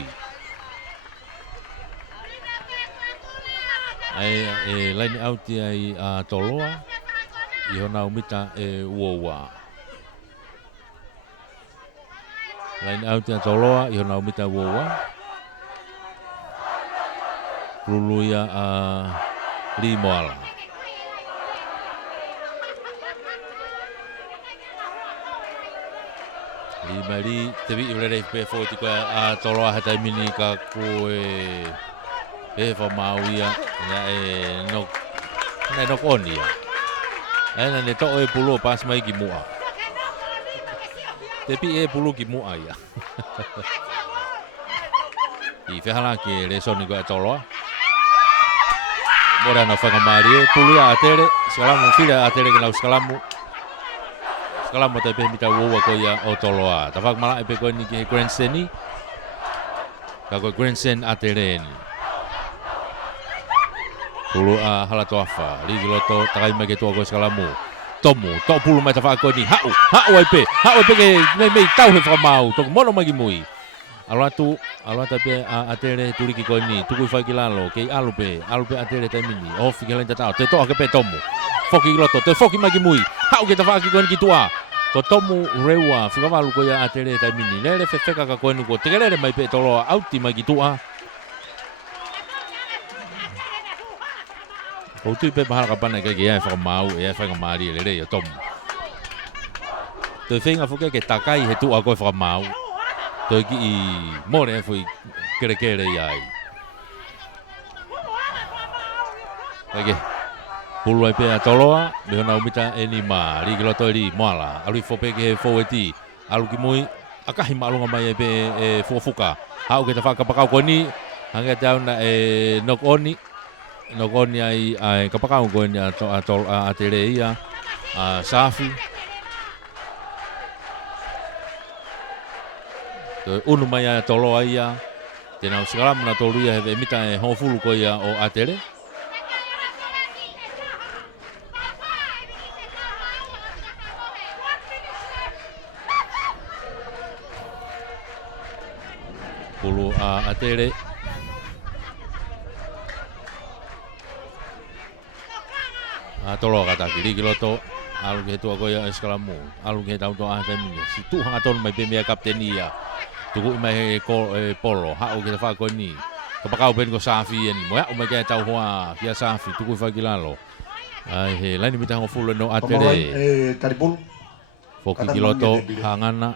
Ai laini auti ai a toloa. I hona umita e uoua. Laini auti a toloa. I hona umita uoua. Luluia a limoala. I mari te vi ure pe fo ti a toloa hatai mini ka ko e fa mauia na no konia. Ana ne to e pulo pas mai ki mua. Te pi e pulo ki mua ia. I fehala ke le soni ko toloa. Bora na fa mari pulo a tere, skalamu fila a tere ke na skalamu. Sekalama te pe mita woa ko ia o toloa. Tawak mala e pe ko ni ki grandstand ni. Ka ko grandstand atere ni. Pulu a hala toafa. Ligi loto takai mai ke tua ko sekalamu. Tomu, to pulu mai tawak ko ni. Hau ai pe ke mei tau he whamau. Toko mono mai ki mui. Alo tapi atere turi ki ko ni. Tuku fai ki lalo. Kei alu pe atere taimini. Ofi ki lenta tau. Te toa ke pe tomu. Foki loto, te foki mai ki mui. Hau ke tawak ki ko ni ki tua. Ko tomu rewa. Fika walu ko ya atere taimini. Lele fefeka ka ko ni ko. Tekelele mai pe toloa. Auti mai ki tua. Kau tu pe bahal kapan nak kaya mau, faham mari le ya tom. Tu fenga foke ke takai he tu aku faham mau. Tu ki more foi kere ya. Okey. Pulu pe atoloa, be na umita enima, ri kilo to ri moala. Alu fope ke foeti, alu ki moi akahi malunga mai pe fofuka. Hau ke tafaka pakau ko ni, hanga tau na nok oni. Nokoni ai kapakau ko ni atol atere ia safi to unu mai tolo ia tena segala na tolu ia he mita hofulu ko ia o atere pulu atere tolo kata kiri kiloto alu ke tu aku ya eskalamu alu ke tau to temi si tu hang aton mai pemia kaptenia tuku mai polo ha o ke fa ko ni kapakau ben ko safi ni mo ya o mai ke tau hoa kia safi tuku fa kilalo ai he lani mita ho full no atere taripul foki kiloto hangana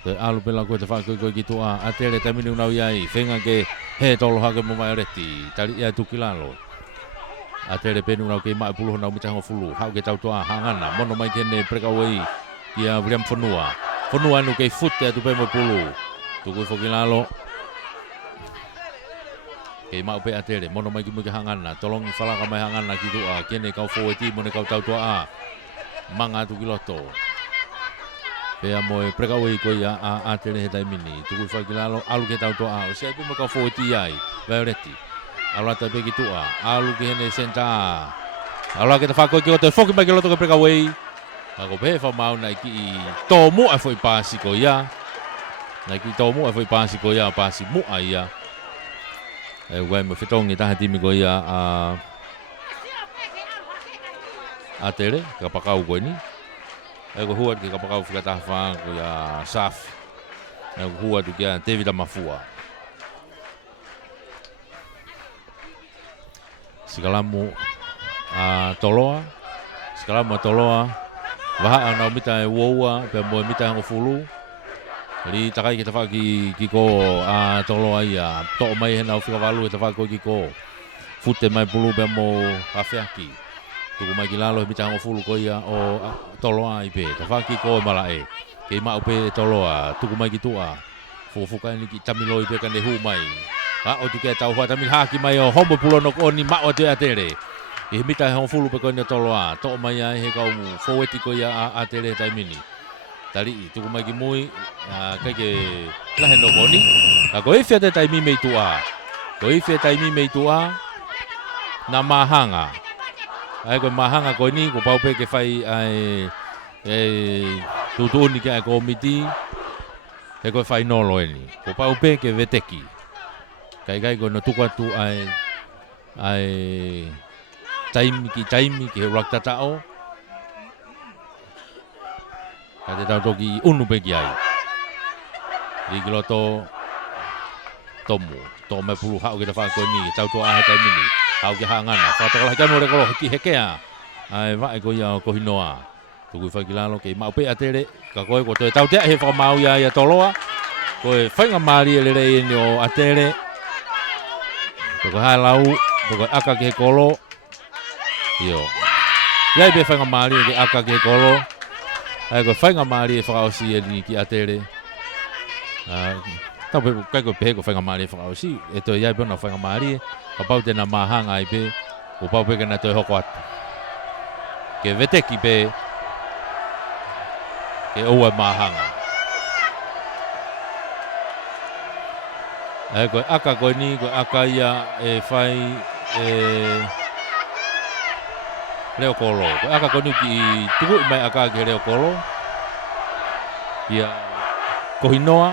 te alu pela ko te fa ko gitu atere temi no nau yai fenga ke he tolo ha ke mo mai reti tali ya tu kilalo atere penu na ke mai puluh na mita ngofulu hau ke tau toa hangana mono mai kene preka wei ia William Fonua nu ke foot ya tu pe mo pulu tu ko fokilalo ke mai pe atere mono mai ki mo hangana tolong fala ka mai hangana gitu kene kau foeti mo ne kau tau toa manga tu kiloto pe mo preka wei ko ya atere he taimini tu ko fokilalo alu ke tau toa o se pe mo kau foeti ai vaireti alu ta pe gitu alu ke ne senta alu ke ta fako ki o te foki mai ke loto ke preka wei ako pe fa mau na ki tomu a foi pasi ko ya na ki tomu a foi pasi ko ya pasi mu ai ya wai mo fitong ni ta hati mi ko ya a tere ka pakau ko ni ko huat ki ka pakau fika ta fa ko ya saf ko huat ki David Mafua Sekalamu toloa waha na mita woa pe mo mita ngofulu ri takai kita fa ki ko toloa ia to mai na fika valu kita fa ko ki ko fute mai pulu pe mo afiaki tu mai kilalo mita ngofulu ko ia o toloa ipe ta fa ki ko malae ke ma pe toloa tu mai ki tua fufuka ni ki tamilo ipe kan de hu mai o tu ke tau fa tamil haki mai o hombo pulo nok oni ma o te atere e mita ho fulu pe ko ni toloa to mai he ka mu foeti ko ya atere taimini tali tu mai ki mui ka ke la he no koni ka ko ifia te taimi mei tua ko ifia taimi mei tua na mahanga ai ko mahanga ko ni ko pau pe ke fai ai tu ni ke ko miti e ko fai no lo ni ko pau pe ke veteki kai ko no tuku tu ai taimi ki rakta tao ka te tau toki unu pe ki ai di kiloto tomu to me pulu hau ke te fa ko ni tau to a taimi ni hau ke hangana fa to la ka no re ko ki hekea ai va ko ya ko hinoa tu ku fa kilalo ke mau pe atere ka ko te tau te he fa mau ya toloa ko fa nga mari le re ni o atere ko halau ko aka ke kolo yo ya be fa nga mari ke aka ke kolo ai ko fa nga mari fa o si ni ki atere ta pe ko fa nga mari fa o si e to ya be na fa nga mari ka pau te na mahanga ai pe ko pau pe ke na to ho kwat ke veteki pe ke oua mahanga. E koe aka koe ni, koe aka ia e whai Leo Kolo. Koe aka koe ni ki tuku mai aka ke Leo Kolo. Ia Kohinoa.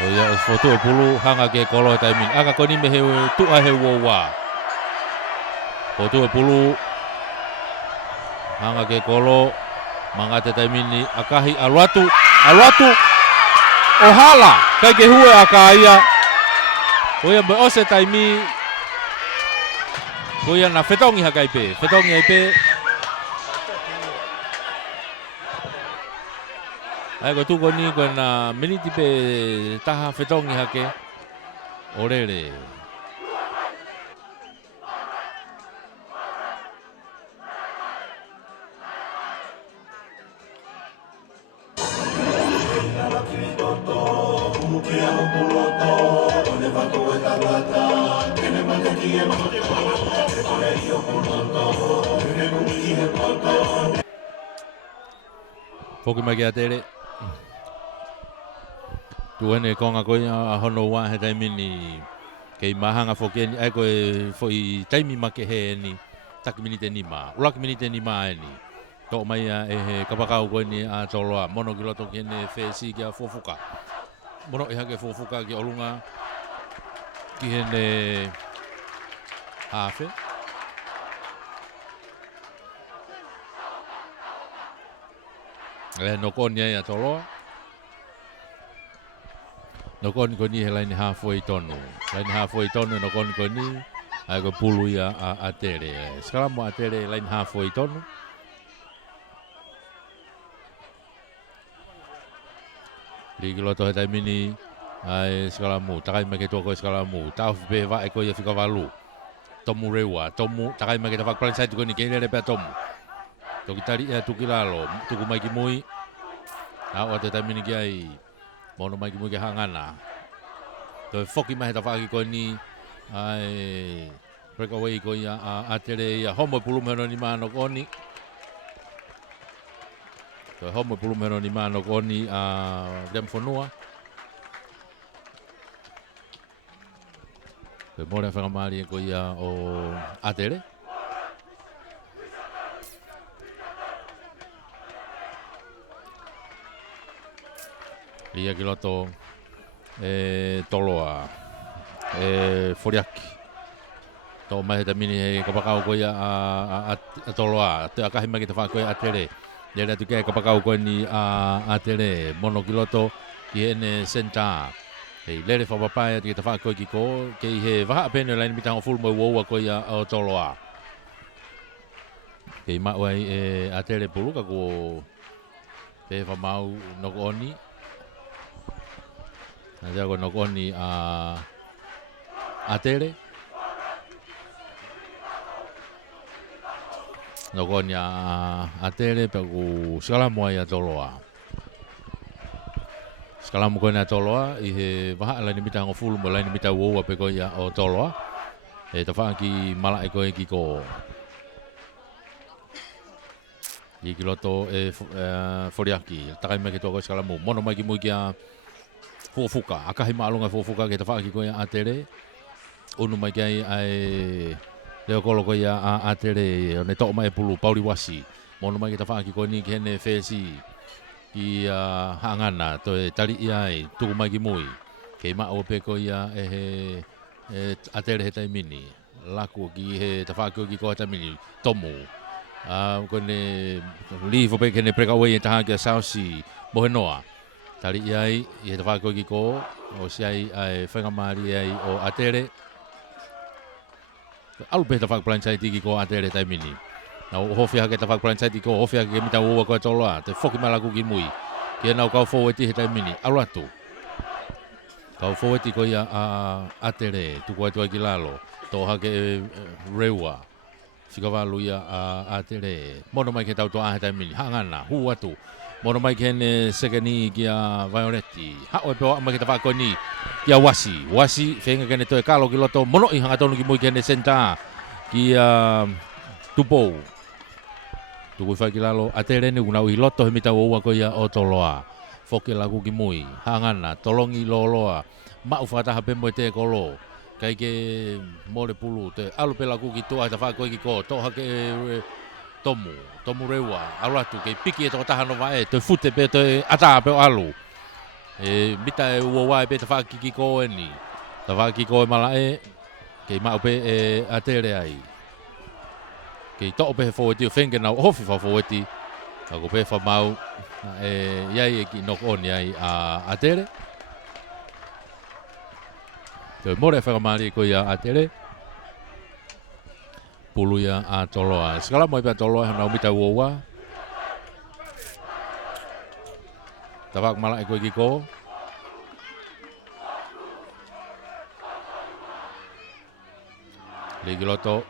O ia o foto e pulu hanga ke Kolo tai min. Aka koe ni me he tua he uaua. Foto e pulu hanga ke Kolo mangate tai mini akahi aluatu ohala kai ke hue akaia oia be ose tai mi oia na fetongi hakai pe fetongi ai pe ai ko tu ko ni ko na miniti pe taha fetongi hake orere Poki mai kia tere. Tuene konga koe a hono wa he taimini kei mahanga fokeni ai koe foi taimi make he ni taki minite ni ma. Ulaki minite ni ma ni. To mai e he kapakau koe ni a toloa mono ki loto kene fesi kia fofuka. Mono e hake fofuka ki olunga ki hene hafe. No koni ai a toloa. No koni koni he laini halfway tonu. Laini halfway tonu no koni koni. Ai ko pulu ia a tere. Skalamo a tere laini halfway tonu. Ligi loto he taimini. Ai skalamu. Takai make toko skalamu. Tau fipe va eko ia fika valu. Tomu rewa. Tomu. Takai make tafak paling sai tukoni keile repea tomu. Toki tari e tuki lalo, tuku mai ki mui. Au ate taimini ki ai, mono mai ki mui ki hangana. Toi foki mai ta whaki koe ni, ai, breakaway ko ia a tere ia homo pulu meno ni mano koni. Toi homo pulu meno ni mano koni a Demfonua. Toi more whakamari ko ia o atere. Ia ki loto toloa foriaki. Tō mai he tamini he kapakau koe a toloa. Te akahi mai ki te whakoe a tere. Lera tu kei kapakau koe ni a tere. Mono ki loto ki ene senta. Hei lere whapapai ati ki te whakoe ki ko. Kei he waha apene laini mitanga full mai uaua koe a toloa. Kei mauai a tere puluka ko pe whamau noko oni. Nā ko nokoni a tere. Nokoni a tere pe ku skalamu ai a toloa. Skalamu koe na toloa i he waha laini mitanga fulu mo laini mita uoua pe koe o toloa. E ta wha ki mala e koe ki ko. I ki loto foriaki. Takai mai ki tō koe skalamu. Mono mai ki mui ki a fofuka, akahi maalunga fofuka ke te whaaki koe a tere. Unu mai kai ai Leo Kolo koe a tere o ne tō mai pulu, pauri wasi. Mono mai ke te whaaki koe ni ki hene whesi ki hangana, to e tari iai, tuku mai ki mui. Kei maa o pe koe a tere he taimini. Laku ki he te whaaki koe ki koe taimini, tomu. Koe ne liifo pe ke ne breakaway e taha ki a sausi mohenoa. Tari iai, i he te whako ki ko, o siai ai whangamari ai o atere. Alu pe te whako plansai tiki ko atere taimini. Nau hofi hake te whako plansai tiki ko, hofi hake ke mita uua koe toloa, te whoki malaku ki mui. Kia nau kau fōweti he taimini, alu atu. Kau fōweti ko ia atere, tuku ai tuai ki lalo. Tō hake rewa, whikawalu ia atere. Mono mai ke tau toa he taimini, hangana, hu atu. Moro mai kene sekeni kia Violetti. Hao e pewa mai kita whako ni kia Wasi. Wasi whenga kene toi kalo ki loto mono i hanga tonu ki mui kene senta kia Tupou. Tukui whai ki lalo atere ni unau i loto he mita ua ko ia o toloa. Foke lagu ki mui. Hangana, tolongi loloa. Mau whataha pe mo te kolo. Kai ke mole pulu te alu pe lagu ki tua ta whako ki ko. Toha ke Tomu rewa, alatu ke piki e toko tahano vae, te fute pe te ata pe o alu. Mita e ua wae pe te whakiki ko e ni. Te whakiki ko e malae, ke mau pe e atere ai. Ke toko pe he foweti o whenke nau hofi wha foweti. Ako pe wha mau, iai e ki nok oni ai a atere. Te more whakamari ko ia atere. Puluia a toloa. Sekala mo ipa toloa hana umita uowa. Tawak malak eko ikiko. Ligi loto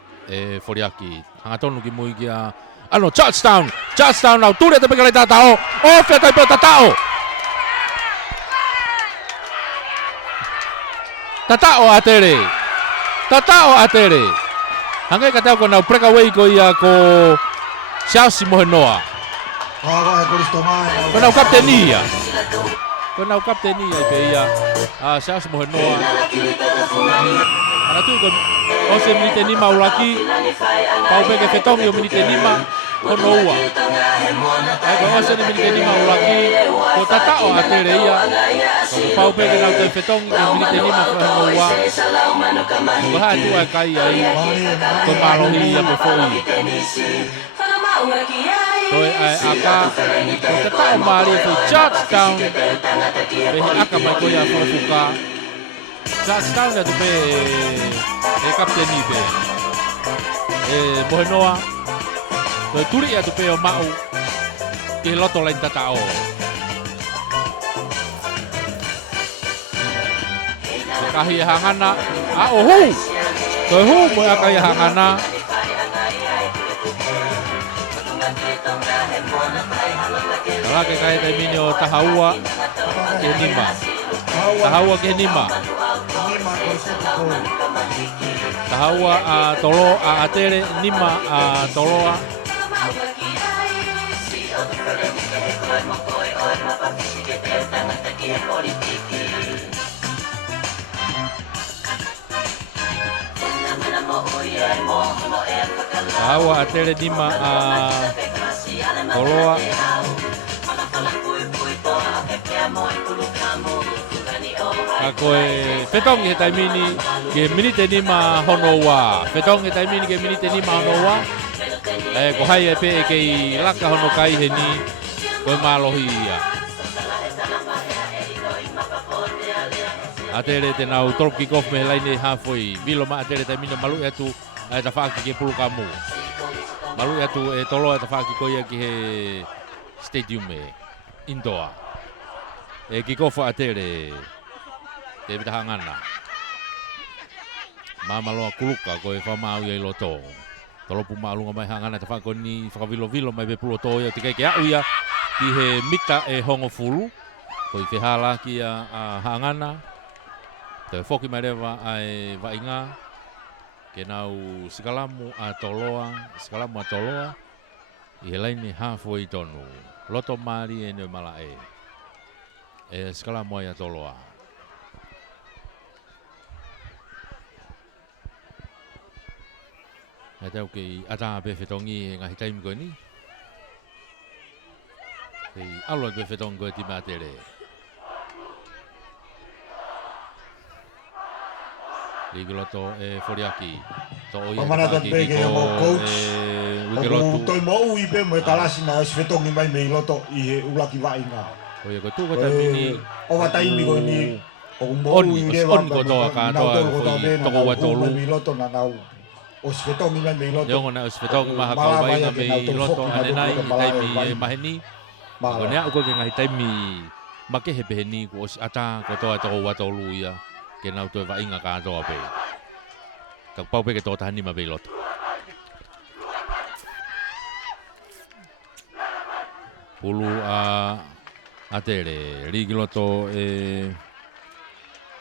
Foriaki. Hangatonu ki mui kia. Ano, touchdown! Touchdown now. Turi te pekale tatao. Off ya taipo tatao. Tatao atere. Tatao atere. Hangai ka tau ko nau breakaway ko ia ko Chelsea Mohenoa. Ko nau kaptenia. Ko nau kaptenia pe ia Chelsea Mohenoa. Ana tu ko ose minute ni maulaki. Pau pe ke fetongi o minute ni ma Honoa. Ai ko ose ni minute ni maulaki ko tatao atere ia. Pau pe ke nau te fetongi o minute ni ma Honoa. Ko ha tu ai kai ai. Ko malohi ia pe foi. Toi ai aka ko tatao mali ko touchdown. Pe aka mai ko ia fuka. Touchdown da pe kapteni pe. Mohenoa. Toi turi ia tu pe o mau. Ki loto lain tatao. Kahi hangana. Ohu. Toi hu mo akai hangana. Kala ke kai te minyo tahaua ke nima. Tahaua ke nima. Tahaua a tolo a atere nima a toloa. Tahaua atere nima a toloa. Ako fetong he taimini ke minute ni ma honoa. Fetong he taimini ke minute ni ma honoa. Ko hai e pe ke laka hono kai he ni ko malohia. Atere te nau top kick off me line halfway. Vilo ma atere taimini malu atu ai ta faki ke pulu kamu. Malu atu e tolo ta faki ko ia ki he stadium e indoor. Kick off atere. Te vita hangana. Mama loa kuluka ko e whamau ia i loto. Tolopu maalunga mai hangana te whako ni whakavilo-vilo mai bepulo to ia te kei au ia ki he mita e hongo fulu. Ko i whihala ki a hangana. Te whoki mai rewa ai wainga. Ke nau sikalamu a toloa. I he laini halfway tonu. Loto mari e ne malae. Sikalamu ai a toloa. Ai tau ke ata pe fetongi ngahi taimi ko ni. Ke alo pe fetong ko ti matere. Ligiloto Foriaki. To ia Pamana tan pe ke mo coach. Toi mo ui pe mo kalasi na fetongi mai me loto i he ulaki wainga. Ko ia ko tu ko tamini. O wa taimi ko ni. O mo ui le on ko to ka to ko wa tolu. Loto na nau. Os fetongi mai me loto. Yo ngona os fetongi ma ka vai na me loto ane nai taimi maheni. Ko ne ko ke ngai taimi make he beheni ko os ata ko to wa tolu ia. Ke nau to va inga ka to ape. Ka pau pe ke to tani ma be loto. pulu a tere rigiloto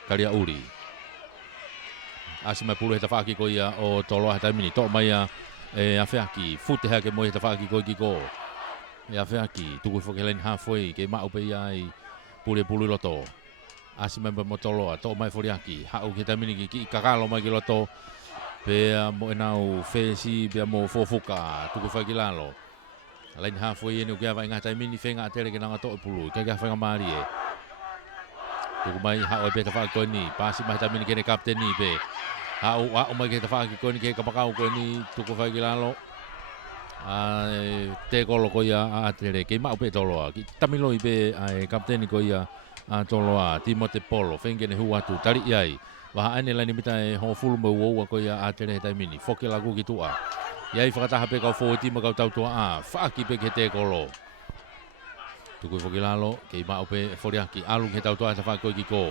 karia uri asi mai pulu he tawhaki ko ia o toloa he taimini to mai a whiaki fute hea ke mo he tawhaki ko ki ko ia whiaki tuku whoke lain halfway ke mao pe ia i pulu loto asi mai mo toloa to mai foriaki hau ke taimini ki kakalo mai ki loto pe mo enau fesi pe mo fofuka tuku whaki lalo lain halfway ni ukia vai ngatai mini fenga atere ke nanga to pulu ke ka fenga mari e tuku mai ha o be ta fa ko ni pasi mai ta mini ke kapten ni be ha o mai ke ta fa ko ni ke ka pakau ko ni tuku fa ki lalo te ko lo ko ya atere ke ma o be tolo ki tamilo be kapten ni ko ya tolo Timote Polo fenga ne hu atu tari ai wa ane la ni mita ho fulu mo wo ko ya atere ta mini foke lagu ki tua Iai whakataha pe kau fōti ma kau tautua whaaki pe ke te kolo. Tuku whoki lalo, kei mao pe whoriaki, alung he tautua ta whakoi ki ko.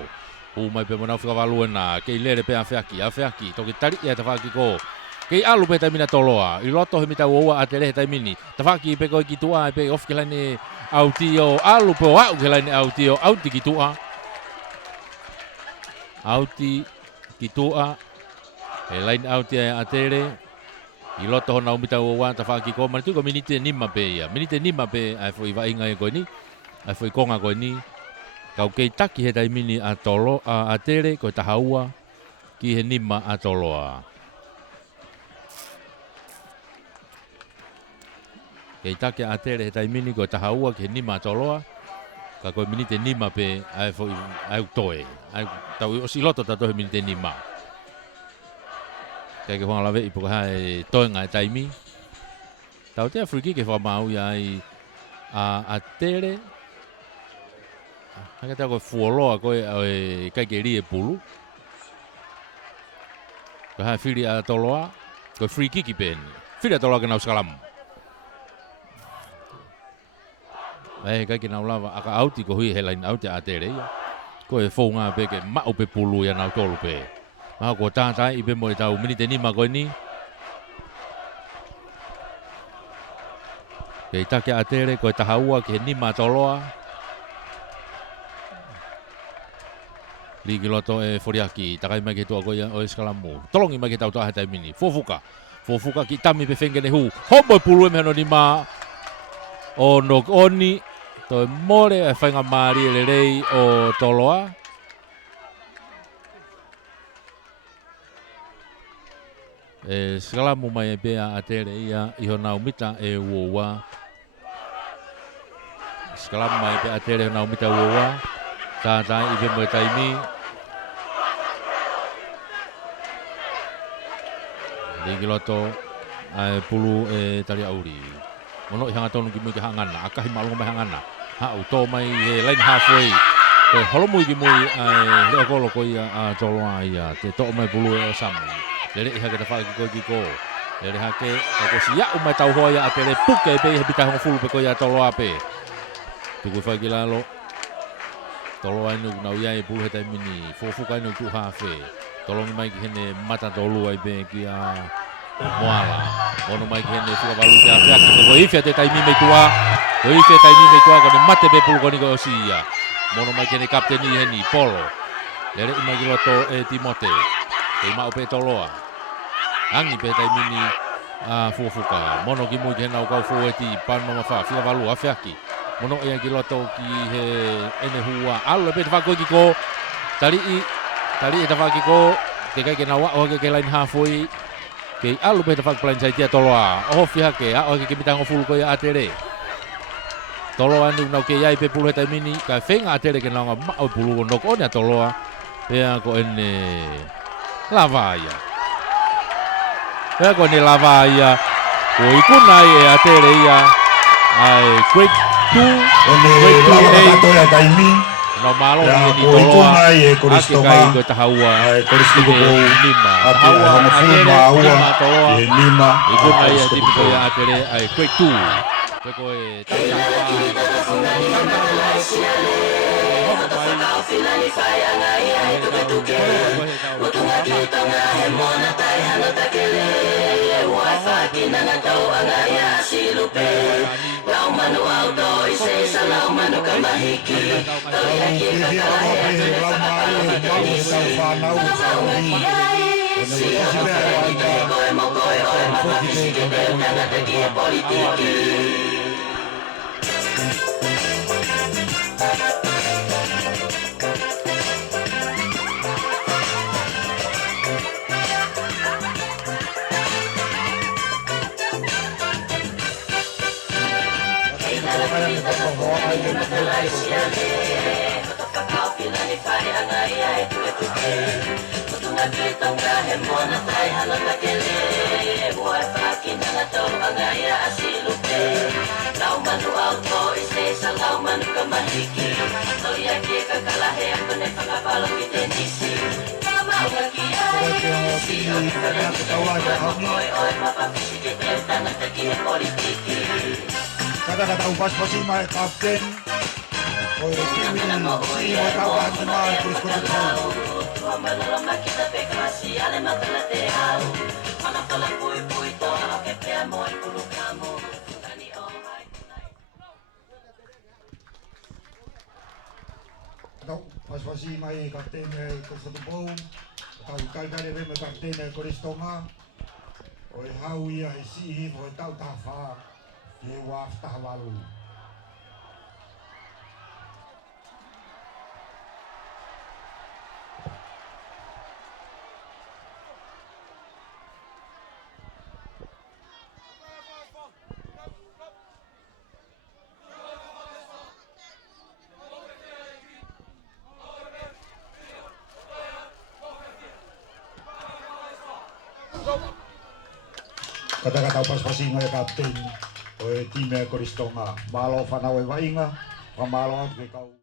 Umai pe manau whikawaluena, kei lere pe a whiaki, toki tari ia ta whaki ko. Kei alu pe taimina toloa, i loto he mita uoa a te rehe taimini. Ta whaki pe koi ki tua, pe of ke laine autio, alu pe o au ke laine autio, auti ki tua. Auti ki tua, he laine auti a tere. I loto hona umita uoa ta whaki ko, mani tuko minite nima pe ia. Minite nima pe ai fwoi wainga e koe ni, ai fwoi konga koe ni. Kau kei taki he taimini a tolo, a tere koe tahaua ki he nima a toloa. Kei taki a tere he taimini koe tahaua ki he nima a toloa. Ka koe minite nima pe ai fwoi ai toe. Tau o si loto tato he minite nima. Kei ke whanga lawe i puka hae toenga e taimi. Tau te Afriki ke whamau ia i a tere. Haka te koe fuoloa koe kai ke rie pulu. Koe hae whiri a toloa. Koe free kiki pen. Whiri a toloa ke nau skalamu. Kai ke nau lava aka auti ko hui he lain auti a tere ia. Koe whaunga pe ke mao pe pulu ia nau tolu pe. Maha ko tātai i pe mo i tau minite nima koe ni. Kei take a tere koe tahaua ki he nima toloa. Ligi loto e whoriaki, takai mai ke tua koe o eskalamu. Tolongi mai ke tau taha tai mini. Fofuka ki tami pe whengene hu. Homoi pulu e mehano ni ma o nok oni. Toi more e whainga maari e lerei o toloa. Skalamu mai e bea a tere ia i hona umita e uoa. Skalamu mai e bea a tere hona umita uoa. Tātai i be mo e taimi. Ligi loto ai pulu e tari auri. Mono i hanga tonu ki mui ke hangana. Akahi malunga mai hangana. Hau tō mai he line halfway. Te holomui ki mui ai lea kolo ko ia a toloa ia. Te tō mai pulu e o samu. Lere i hake ta whaki koe ki ko. Lere hake, kako si iau mai tau hoa ia a tere puke e pe he pita hongo fulu pe koe ia toloa pe. Tuku whaki lalo. Toloa inu nau ia e pulu he taimini. Fofuka inu tu hafe. Tolongi mai ki hene mata tolu ai pe ki a moala. Ono mai ki hene whika walu te a whiaki. Ko ifia te taimi mei tua. Ko ifia taimi mei tua kone mate pe pulu koni ko osi ia. Mono mai ki hene kapteni heni Polo. Lere i mai ki loto e Timote. Kei mao pe toloa. Angi pe taimini a fuafuka. Mono ki mui ki henau kau fueti pan mama wha. Whika walu a whiaki. Mono ia ki loto ki he ene hua. Alu pe te whakoi ki ko. Tari e te whaki ko. Te kai ke na wao ke line halfway. Kei alu pe te whakplain sai tia toloa. Oho whihake. A ohe ke mitango fulu ko ia a tere. Toloa anu nau ke iai pe pulu he taimini. Kai whenga a tere ke naunga mao pulu ko noko one a toloa. Pea ko ene lavaia. Pea ko ene lavaia. Ko ikunai e a tere ia. Ai quick 2. Ene lava katoia taimi. No malo ni toloa. Ikunai e koristonga. Ake kai ko tahaua. Ai koristonga ko lima. Tahaua hana fulma aua. E lima. Ikunai e tipiko ia a tere ai quick 2. Peko e kinangatau angaya silupe lau manu auto ise salau manu kamahiki toyaki kakalahe koe mo koe oe makakisike tena tekia politiki Kata-kata upas pasti mai kapten. Oh, ini si tahu hati mai terus kontrol. Tahu pas pasti mai kapten terus kontrol. Tahu kali-kali mai kapten Koristonga. Oh, hawi ya si oh tahu tafa. Dewa Tahlalu. Kata-kata pas pasing ay kapten. O time Koristonga, malo fanawe wainga, pamalo at kau.